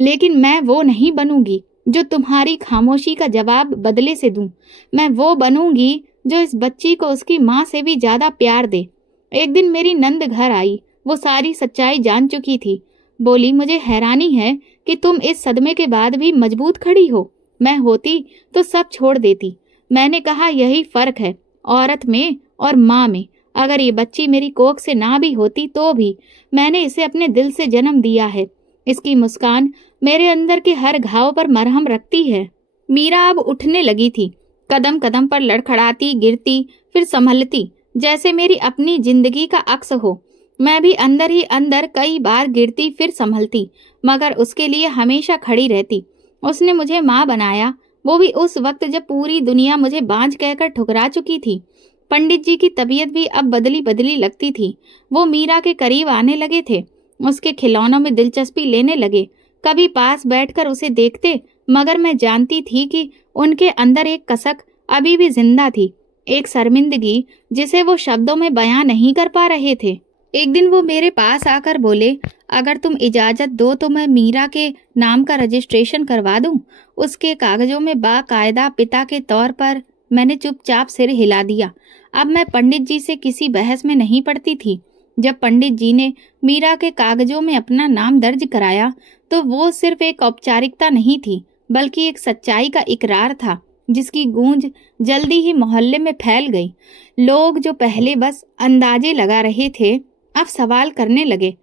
लेकिन मैं वो नहीं बनूंगी जो तुम्हारी खामोशी का जवाब बदले से दूं। मैं वो बनूंगी जो इस बच्ची को उसकी माँ से भी ज्यादा प्यार दे। एक दिन मेरी नंद घर आई। वो सारी सच्चाई जान चुकी थी। बोली, मुझे हैरानी है कि तुम इस सदमे के बाद भी मजबूत खड़ी हो। मैं होती तो सब छोड़ देती। मैंने कहा, यही फर्क है औरत में और माँ में। अगर ये बच्ची मेरी कोख से ना भी होती तो भी मैंने इसे अपने दिल से जन्म दिया है। इसकी मुस्कान मेरे अंदर के हर घाव पर मरहम रखती है। मीरा अब उठने लगी थी, कदम कदम पर लड़खड़ाती, गिरती, फिर संभलती, जैसे मेरी अपनी जिंदगी का अक्स हो। मैं भी अंदर ही अंदर कई बार गिरती फिर संभलती, मगर उसके लिए हमेशा खड़ी रहती। उसने मुझे माँ बनाया, वो भी उस वक्त जब पूरी दुनिया मुझे बांझ कहकर ठुकरा चुकी थी। पंडित जी की तबीयत भी अब बदली बदली लगती थी। वो मीरा के करीब आने लगे थे, उसके खिलौनों में दिलचस्पी लेने लगे। कभी पास बैठकर उसे देखते, मगर मैं जानती थी कि उनके अंदर एक कसक अभी भी जिंदा थी, एक शर्मिंदगी जिसे वो शब्दों में बयां नहीं कर पा रहे थे। एक दिन वो मेरे पास आकर बोले, अगर तुम इजाजत दो तो मैं मीरा के नाम का रजिस्ट्रेशन करवा दूं, उसके कागजों में बाकायदा पिता के तौर पर। मैंने चुपचाप सिर हिला दिया। अब मैं पंडित जी से किसी बहस में नहीं पड़ती थी। जब पंडित जी ने मीरा के कागजों में अपना नाम दर्ज कराया तो वो सिर्फ एक औपचारिकता नहीं थी, बल्कि एक सच्चाई का इकरार था, जिसकी गूंज जल्दी ही मोहल्ले में फैल गई। लोग जो पहले बस अंदाजे लगा रहे थे, अब सवाल करने लगे।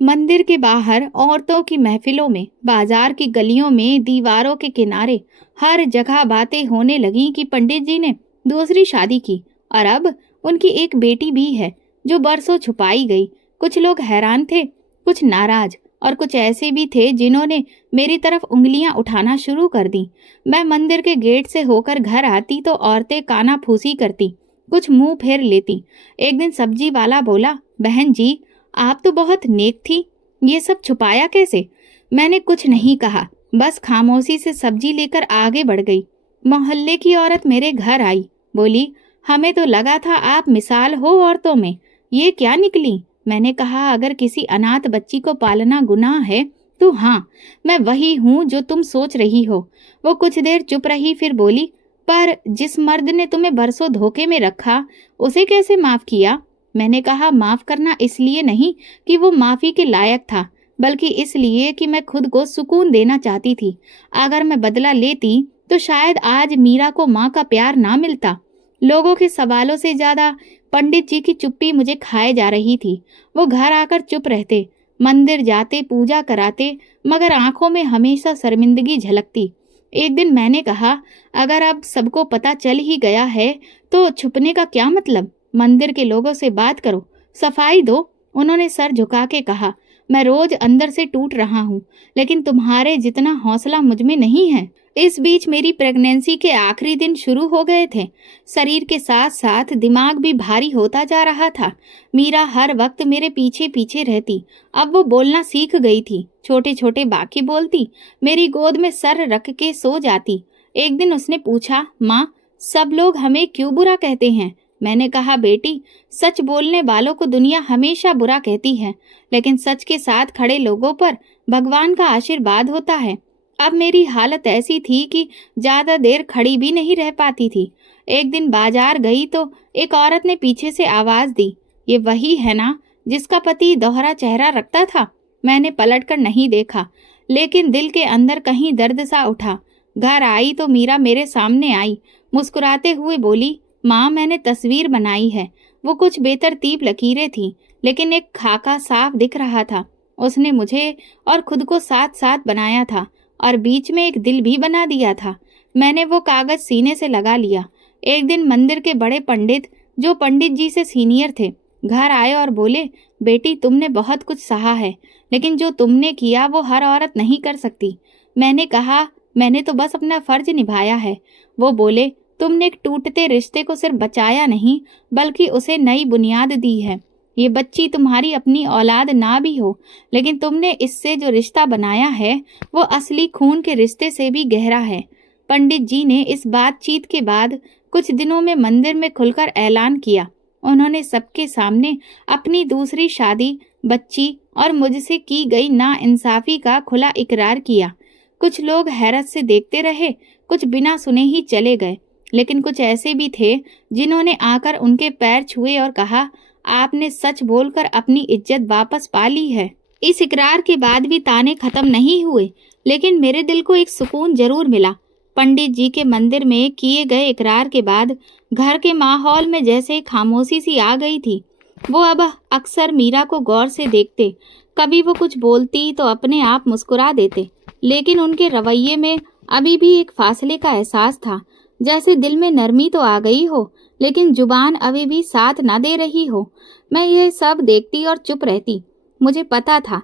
मंदिर के बाहर, औरतों की महफिलों में, बाजार की गलियों में, दीवारों के किनारे, हर जगह बातें होने लगी कि पंडित जी ने दूसरी शादी की और अब उनकी एक बेटी भी है जो बरसों छुपाई गई। कुछ लोग हैरान थे, कुछ नाराज, और कुछ ऐसे भी थे जिन्होंने मेरी तरफ उंगलियां उठाना शुरू कर दी। मैं मंदिर के गेट से होकर घर आती तो औरतें काना फूसी करती, कुछ मुंह फेर लेती। एक दिन सब्जी वाला बोला, बहन जी, आप तो बहुत नेक थी, ये सब छुपाया कैसे? मैंने कुछ नहीं कहा, बस खामोशी से सब्जी लेकर आगे बढ़ गई। मोहल्ले की औरत मेरे घर आई, बोली, हमें तो लगा था आप मिसाल हो औरतों में, ये क्या निकली? मैंने कहा, अगर किसी अनाथ बच्ची को पालना गुनाह है तो हाँ, मैं वही हूँ जो तुम सोच रही हो। वो कुछ देर चुप रही, फिर बोली, पर जिस मर्द ने तुम्हें बरसों धोखे में रखा, उसे कैसे माफ किया? मैंने कहा, माफ करना इसलिए नहीं कि वो माफी के लायक था, बल्कि इसलिए कि मैं खुद को सुकून देना चाहती थी। अगर मैं बदला लेती तो शायद आज मीरा को माँ का प्यार ना मिलता। लोगों के सवालों से ज्यादा पंडित जी की चुप्पी मुझे खाए जा रही थी। वो घर आकर चुप रहते, मंदिर जाते, पूजा कराते, मगर आंखों में हमेशा शर्मिंदगी झलकती। एक दिन मैंने कहा, अगर अब सबको पता चल ही गया है तो छुपने का क्या मतलब? मंदिर के लोगों से बात करो, सफाई दो। उन्होंने सर झुका के कहा, मैं रोज अंदर से टूट रहा हूँ, लेकिन तुम्हारे जितना हौसला मुझ में नहीं है। इस बीच मेरी प्रेगनेंसी के आखिरी दिन शुरू हो गए थे। शरीर के साथ साथ दिमाग भी भारी होता जा रहा था। मीरा हर वक्त मेरे पीछे पीछे रहती। अब वो बोलना सीख गई थी, छोटे छोटे वाक्य बोलती, मेरी गोद में सर रख के सो जाती। एक दिन उसने पूछा, माँ, सब लोग हमें क्यों बुरा कहते हैं? मैंने कहा, बेटी, सच बोलने वालों को दुनिया हमेशा बुरा कहती है, लेकिन सच के साथ खड़े लोगों पर भगवान का आशीर्वाद होता है। अब मेरी हालत ऐसी थी कि ज्यादा देर खड़ी भी नहीं रह पाती थी। एक दिन बाजार गई तो एक औरत ने पीछे से आवाज दी, ये वही है ना जिसका पति दोहरा चेहरा रखता था? मैंने पलटकर नहीं देखा, लेकिन दिल के अंदर कहीं दर्द सा उठा। घर आई तो मीरा मेरे सामने आई, मुस्कुराते हुए बोली, माँ, मैंने तस्वीर बनाई है। वो कुछ बेतरतीब लकीरें थीं, लेकिन एक खाका साफ दिख रहा था। उसने मुझे और खुद को साथ साथ बनाया था और बीच में एक दिल भी बना दिया था। मैंने वो कागज सीने से लगा लिया। एक दिन मंदिर के बड़े पंडित जो पंडित जी से सीनियर थे, घर आए और बोले, बेटी तुमने बहुत कुछ सहा है, लेकिन जो तुमने किया वो हर औरत नहीं कर सकती। मैंने कहा, मैंने तो बस अपना फर्ज निभाया है। वो बोले, तुमने एक टूटते रिश्ते को सिर्फ बचाया नहीं, बल्कि उसे नई बुनियाद दी है। ये बच्ची तुम्हारी अपनी औलाद ना भी हो, लेकिन तुमने इससे जो रिश्ता बनाया है वो असली खून के रिश्ते से भी गहरा है। पंडित जी ने इस बातचीत के बाद कुछ दिनों में मंदिर में खुलकर ऐलान किया। उन्होंने सबके सामने अपनी दूसरी शादी, बच्ची और मुझसे की गई नाइंसाफी का खुला इकरार किया। कुछ लोग हैरत से देखते रहे, कुछ बिना सुने ही चले गए, लेकिन कुछ ऐसे भी थे जिन्होंने आकर उनके पैर छुए और कहा, आपने सच बोलकर अपनी इज्जत वापस पा ली है। इस इकरार के बाद भी ताने खत्म नहीं हुए, लेकिन मेरे दिल को एक सुकून जरूर मिला। पंडित जी के मंदिर में किए गए इकरार के बाद घर के माहौल में जैसे खामोशी सी आ गई थी। वो अब अक्सर मीरा को गौर से देखते, कभी वो कुछ बोलती तो अपने आप मुस्कुरा देते, लेकिन उनके रवैये में अभी भी एक फासले का एहसास था, जैसे दिल में नरमी तो आ गई हो, लेकिन जुबान अभी भी साथ न दे रही हो। मैं यह सब देखती और चुप रहती। मुझे पता था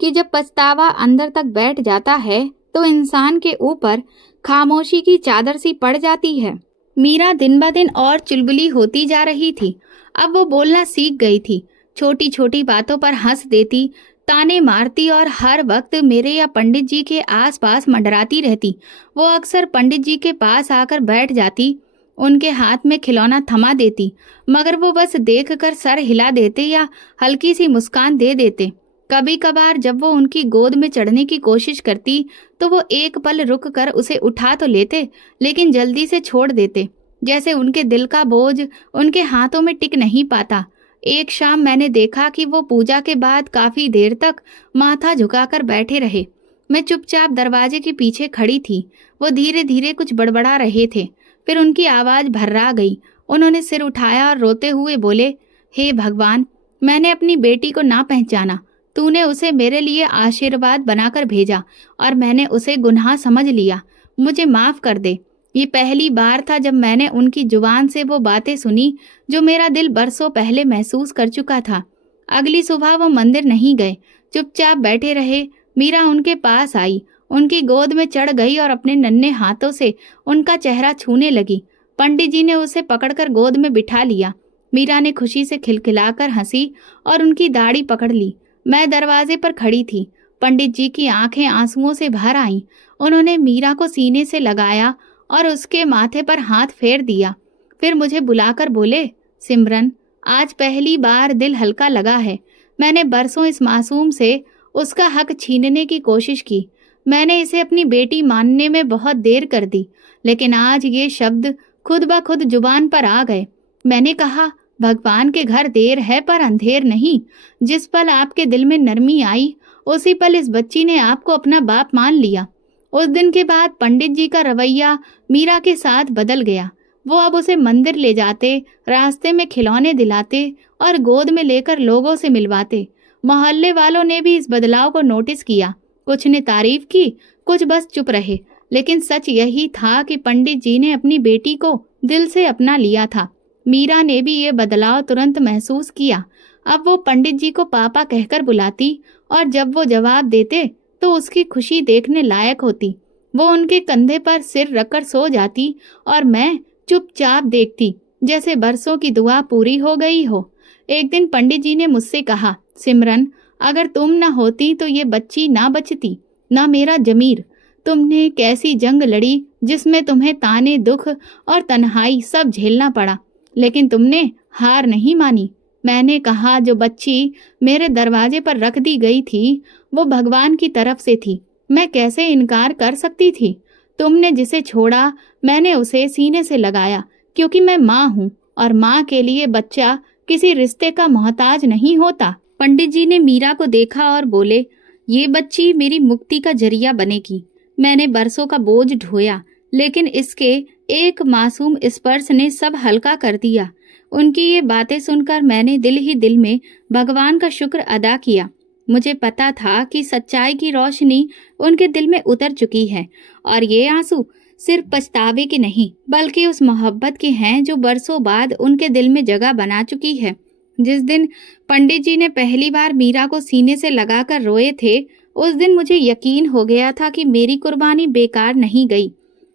कि जब पछतावा अंदर तक बैठ जाता है तो इंसान के ऊपर खामोशी की चादर सी पड़ जाती है। मीरा दिन ब दिन और चुलबुली होती जा रही थी। अब वो बोलना सीख गई थी। छोटी छोटी बातों पर हंस देती, ताने मारती और हर वक्त मेरे या पंडित जी के आसपास मंडराती रहती। वो अक्सर पंडित जी के पास आकर बैठ जाती, उनके हाथ में खिलौना थमा देती, मगर वो बस देखकर सर हिला देते या हल्की सी मुस्कान दे देते। कभी कभार जब वो उनकी गोद में चढ़ने की कोशिश करती तो वो एक पल रुक कर उसे उठा तो लेते, लेकिन जल्दी से छोड़ देते, जैसे उनके दिल का बोझ उनके हाथों में टिक नहीं पाता। एक शाम मैंने देखा कि वो पूजा के बाद काफी देर तक माथा झुकाकर बैठे रहे। मैं चुपचाप दरवाजे के पीछे खड़ी थी। वो धीरे धीरे कुछ बड़बड़ा रहे थे, फिर उनकी आवाज भर्रा गई। उन्होंने सिर उठाया और रोते हुए बोले, हे भगवान, मैंने अपनी बेटी को ना पहचाना। तूने उसे मेरे लिए आशीर्वाद बनाकर भेजा और मैंने उसे गुनाह समझ लिया। मुझे माफ कर दे। ये पहली बार था जब मैंने उनकी जुबान से वो बातें सुनी जो मेरा दिल बरसों पहले महसूस कर चुका था। अगली सुबह वो मंदिर नहीं गए, चुपचाप बैठे रहे। मीरा उनके पास आई, उनकी गोद में चढ़ गई और अपने नन्हे हाथों से उनका चेहरा छूने लगी। पंडित जी ने उसे पकड़कर गोद में बिठा लिया। मीरा ने खुशी से खिलखिलाकर हंसी और उनकी दाढ़ी पकड़ ली। मैं दरवाजे पर खड़ी थी। पंडित जी की आंखें आंसुओं से भर आईं। उन्होंने मीरा को सीने से लगाया और उसके माथे पर हाथ फेर दिया। फिर मुझे बुलाकर बोले, सिमरन, आज पहली बार दिल हल्का लगा है। मैंने बरसों इस मासूम से उसका हक छीनने की कोशिश की। मैंने इसे अपनी बेटी मानने में बहुत देर कर दी, लेकिन आज ये शब्द खुद ब खुद जुबान पर आ गए। मैंने कहा, भगवान के घर देर है पर अंधेर नहीं। जिस पल आपके दिल में नरमी आई, उसी पल इस बच्ची ने आपको अपना बाप मान लिया। उस दिन के बाद पंडित जी का रवैया मीरा के साथ बदल गया। वो अब उसे मंदिर ले जाते, रास्ते में खिलौने दिलाते और गोद में लेकर लोगों से मिलवाते। मोहल्ले वालों ने भी इस बदलाव को नोटिस किया। कुछ ने तारीफ की, कुछ बस चुप रहे, लेकिन सच यही था कि पंडित जी ने अपनी बेटी को दिल से अपना लिया था। मीरा ने भी ये बदलाव तुरंत महसूस किया। अब वो पंडित जी को पापा कहकर बुलाती और जब वो जवाब देते तो उसकी खुशी देखने लायक होती। वो उनके कंधे पर सिर रखकर सो जाती और मैं चुपचाप देखती, जैसे बरसों की दुआ पूरी हो गई हो। एक दिन पंडित जी ने मुझसे कहा, सिमरन, अगर तुम न होती तो ये बच्ची ना बचती, ना मेरा जमीर। तुमने कैसी जंग लड़ी जिसमें तुम्हें ताने, दुख और तन्हाई सब झेलना पड़ा, लेकिन तुमने हार नहीं मानी। मैंने कहा, जो बच्ची मेरे दरवाजे पर रख दी गई थी वो भगवान की तरफ से थी। मैं कैसे इनकार कर सकती थी। तुमने जिसे छोड़ा, मैंने उसे सीने से लगाया, क्योंकि मैं माँ हूँ और माँ के लिए बच्चा किसी रिश्ते का मोहताज नहीं होता। पंडित जी ने मीरा को देखा और बोले, ये बच्ची मेरी मुक्ति का जरिया बनेगी। मैंने बरसों का बोझ ढोया, लेकिन इसके एक मासूम स्पर्श ने सब हल्का कर दिया। उनकी ये बातें सुनकर मैंने दिल ही दिल में भगवान का शुक्र अदा किया। मुझे पता था कि सच्चाई की रोशनी उनके दिल में उतर चुकी है और ये आंसू सिर्फ पछतावे की नहीं, बल्कि उस मोहब्बत की हैं जो बरसों बाद उनके दिल में जगह बना चुकी है। जिस दिन पंडित जी ने पहली बार मीरा को सीने से लगाकर रोए थे, उस दिन मुझे यकीन हो गया था कि मेरी कुर्बानी बेकार नहीं गई।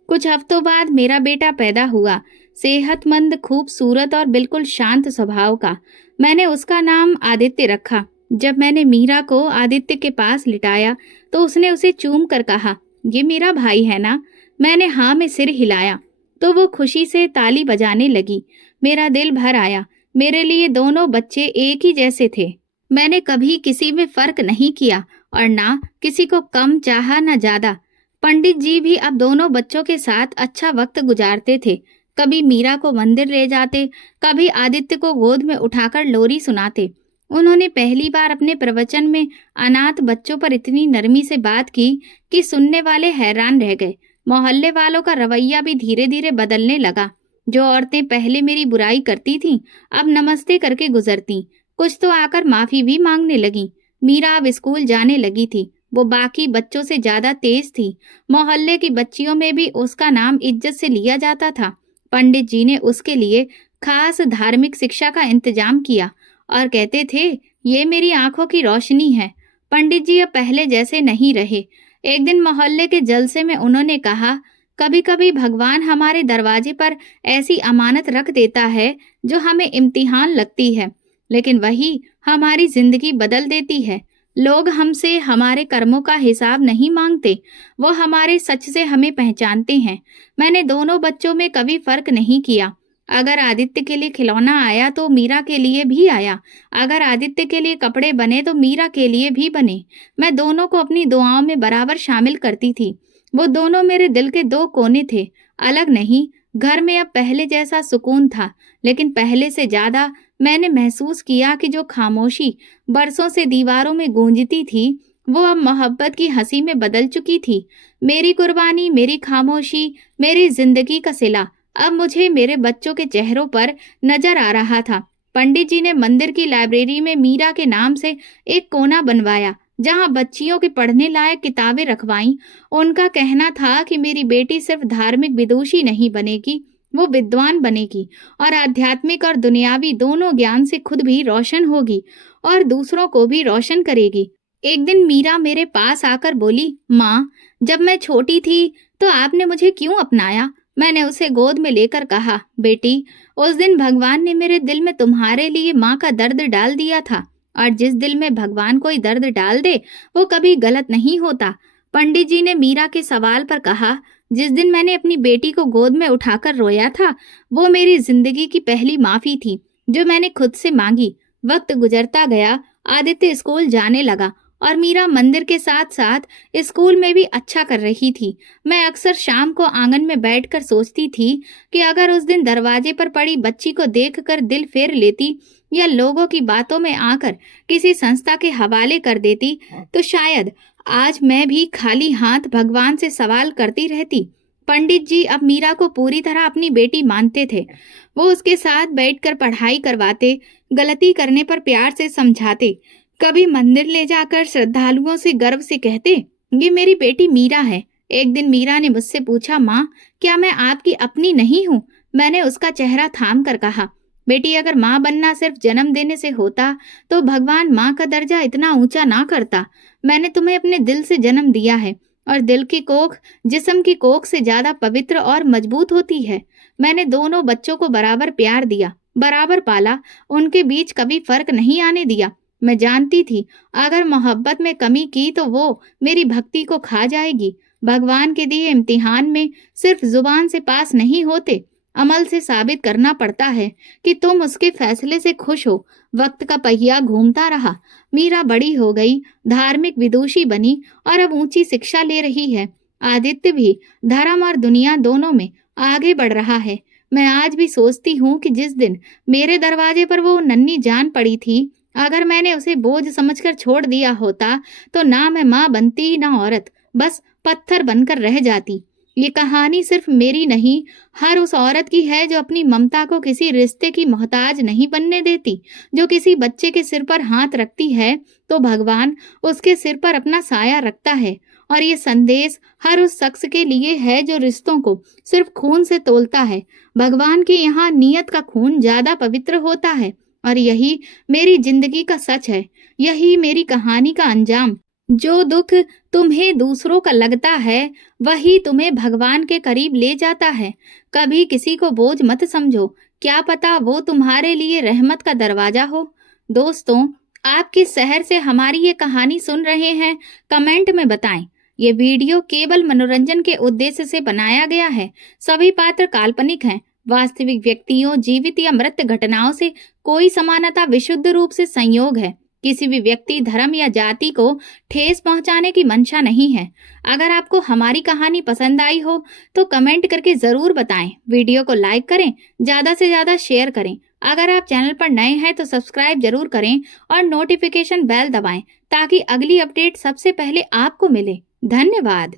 कुछ हफ्तों बाद मेरा बेटा पैदा हुआ, सेहतमंद, खूबसूरत और बिल्कुल शांत स्वभाव का। मैंने उसका नाम आदित्य रखा। जब मैंने मीरा को आदित्य के पास लिटाया तो उसने उसे चूम कर कहा, ये मेरा भाई है ना? मैंने हाँ में सिर हिलाया तो वो खुशी से ताली बजाने लगी। मेरा दिल भर आया। मेरे लिए दोनों बच्चे एक ही जैसे थे। मैंने कभी किसी में फर्क नहीं किया और ना किसी को कम चाहा न ज्यादा। पंडित जी भी अब दोनों बच्चों के साथ अच्छा वक्त गुजारते थे। कभी मीरा को मंदिर ले जाते, कभी आदित्य को गोद में उठाकर लोरी सुनाते। उन्होंने पहली बार अपने प्रवचन में अनाथ बच्चों पर इतनी नरमी से बात की कि सुनने वाले हैरान रह गए। मोहल्ले वालों का रवैया भी धीरे धीरे बदलने लगा। जो औरतें पहले मेरी बुराई करती थीं, अब नमस्ते करके गुजरती। कुछ तो आकर माफी भी मांगने लगी। मीरा अब स्कूल जाने लगी थी। वो बाकी बच्चों से ज्यादा तेज थी। मोहल्ले की बच्चियों में भी उसका नाम इज्जत से लिया जाता था। पंडित जी ने उसके लिए खास धार्मिक शिक्षा का इंतजाम किया और कहते थे, ये मेरी आंखों की रोशनी है। पंडित जी अब पहले जैसे नहीं रहे। एक दिन मोहल्ले के जलसे में उन्होंने कहा, कभी कभी भगवान हमारे दरवाजे पर ऐसी अमानत रख देता है जो हमें इम्तिहान लगती है, लेकिन वही हमारी जिंदगी बदल देती है। लोग हमसे हमारे कर्मों का हिसाब नहीं मांगते, वो हमारे सच से हमें पहचानते हैं। मैंने दोनों बच्चों में कभी फर्क नहीं किया। अगर आदित्य के लिए खिलौना आया तो मीरा के लिए भी आया। अगर आदित्य के लिए कपड़े बने तो मीरा के लिए भी बने। मैं दोनों को अपनी दुआओं में बराबर शामिल करती थी। वो दोनों मेरे दिल के दो कोने थे, अलग नहीं। घर में अब पहले जैसा सुकून था, लेकिन पहले से ज्यादा मैंने महसूस किया कि जो खामोशी बरसों से दीवारों में गूंजती थी, वो अब मोहब्बत की हंसी में बदल चुकी थी। मेरी कुर्बानी, मेरी खामोशी, मेरी जिंदगी का सिला अब मुझे मेरे बच्चों के चेहरों पर नजर आ रहा था। पंडित जी ने मंदिर की लाइब्रेरी में मीरा के नाम से एक कोना बनवाया, जहां बच्चियों की पढ़ने लायक किताबें रखवाईं। उनका कहना था कि मेरी बेटी सिर्फ धार्मिक विदुषी नहीं बनेगी, वो विद्वान बनेगी और आध्यात्मिक और दुनियावी दोनों ज्ञान से खुद भी रोशन होगी और दूसरों को भी रोशन करेगी। एक दिन मीरा मेरे पास आकर बोली, माँ, जब मैं छोटी थी तो आपने मुझे क्यों अपनाया? मैंने उसे गोद में लेकर कहा, बेटी, उस दिन भगवान ने मेरे दिल में तुम्हारे लिए माँ का दर्द डाल दिया था, और जिस दिल में भगवान कोई दर्द डाल दे वो कभी गलत नहीं होता। पंडित जी ने मीरा के सवाल पर कहा, जिस दिन मैंने अपनी बेटी को गोद में उठाकर रोया था, वो मेरी जिंदगी की पहली माफी थी जो मैंने खुद से मांगी। वक्त गुजरता गया, आदित्य स्कूल जाने लगा और मीरा मंदिर के साथ साथ स्कूल में भी अच्छा कर रही थी। मैं अक्सर शाम को आंगन में बैठकर सोचती थी कि अगर उस दिन दरवाजे पर पड़ी बच्ची को देखकर दिल फेर लेती या लोगों की बातों में आकर किसी संस्था के हवाले कर देती, तो शायद आज मैं भी खाली हाथ भगवान से सवाल करती रहती। पंडित जी अब मीरा को पूरी तरह अपनी बेटी मानते थे। वो उसके साथ बैठकर पढ़ाई करवाते, गलती करने पर प्यार से समझाते। कभी मंदिर ले जाकर श्रद्धालुओं से गर्व से कहते, ये मेरी बेटी मीरा है। एक दिन मीरा ने मुझसे पूछा, माँ, क्या मैं आपकी अपनी नहीं हूँ? मैंने उसका चेहरा थाम कर कहा, बेटी, अगर माँ बनना सिर्फ जन्म देने से होता तो भगवान माँ का दर्जा इतना ऊंचा ना करता। मैंने तुम्हें अपने दिल से जन्म दिया है और दिल की कोख जिस्म की कोख से ज्यादा पवित्र और मजबूत होती है। मैंने दोनों बच्चों को बराबर प्यार दिया, बराबर पाला, उनके बीच कभी फर्क नहीं आने दिया। मैं जानती थी अगर मोहब्बत में कमी की तो वो मेरी भक्ति को खा जाएगी। भगवान के दिए इम्तिहान में सिर्फ जुबान से पास नहीं होते, अमल से साबित करना पड़ता है कि तुम उसके फैसले से खुश हो। वक्त का पहिया घूमता रहा। मीरा बड़ी हो गई, धार्मिक विदुषी बनी और अब ऊंची शिक्षा ले रही है। आदित्य भी धर्म और दुनिया दोनों में आगे बढ़ रहा है। मैं आज भी सोचती हूँ कि जिस दिन मेरे दरवाजे पर वो नन्ही जान पड़ी थी, अगर मैंने उसे बोझ समझकर छोड़ दिया होता तो ना मैं माँ बनती ना औरत, बस पत्थर बनकर रह जाती। ये कहानी सिर्फ मेरी नहीं, हर उस औरत की है जो अपनी ममता को किसी रिश्ते की मोहताज नहीं बनने देती। जो किसी बच्चे के सिर पर हाथ रखती है तो भगवान उसके सिर पर अपना साया रखता है और ये संदेश हर उस शख्स के लिए है जो रिश्तों को सिर्फ खून से तोलता है। भगवान के यहाँ नियत का खून ज्यादा पवित्र होता है और यही मेरी जिंदगी का सच है, यही मेरी कहानी का अंजाम। जो दुख तुम्हें दूसरों का लगता है वही तुम्हें भगवान के करीब ले जाता है। कभी किसी को बोझ मत समझो, क्या पता वो तुम्हारे लिए रहमत का दरवाजा हो। दोस्तों, आप किस शहर से हमारी ये कहानी सुन रहे हैं, कमेंट में बताएं। ये वीडियो केवल मनोरंजन के उद्देश्य से बनाया गया है। सभी पात्र काल्पनिक हैं। वास्तविक व्यक्तियों, जीवित या मृत घटनाओं से कोई समानता विशुद्ध रूप से संयोग है। किसी भी व्यक्ति, धर्म या जाति को ठेस पहुंचाने की मंशा नहीं है। अगर आपको हमारी कहानी पसंद आई हो तो कमेंट करके जरूर बताएं। वीडियो को लाइक करें, ज्यादा से ज्यादा शेयर करें। अगर आप चैनल पर नए हैं तो सब्सक्राइब जरूर करें और नोटिफिकेशन बेल दबाएं ताकि अगली अपडेट सबसे पहले आपको मिले। धन्यवाद।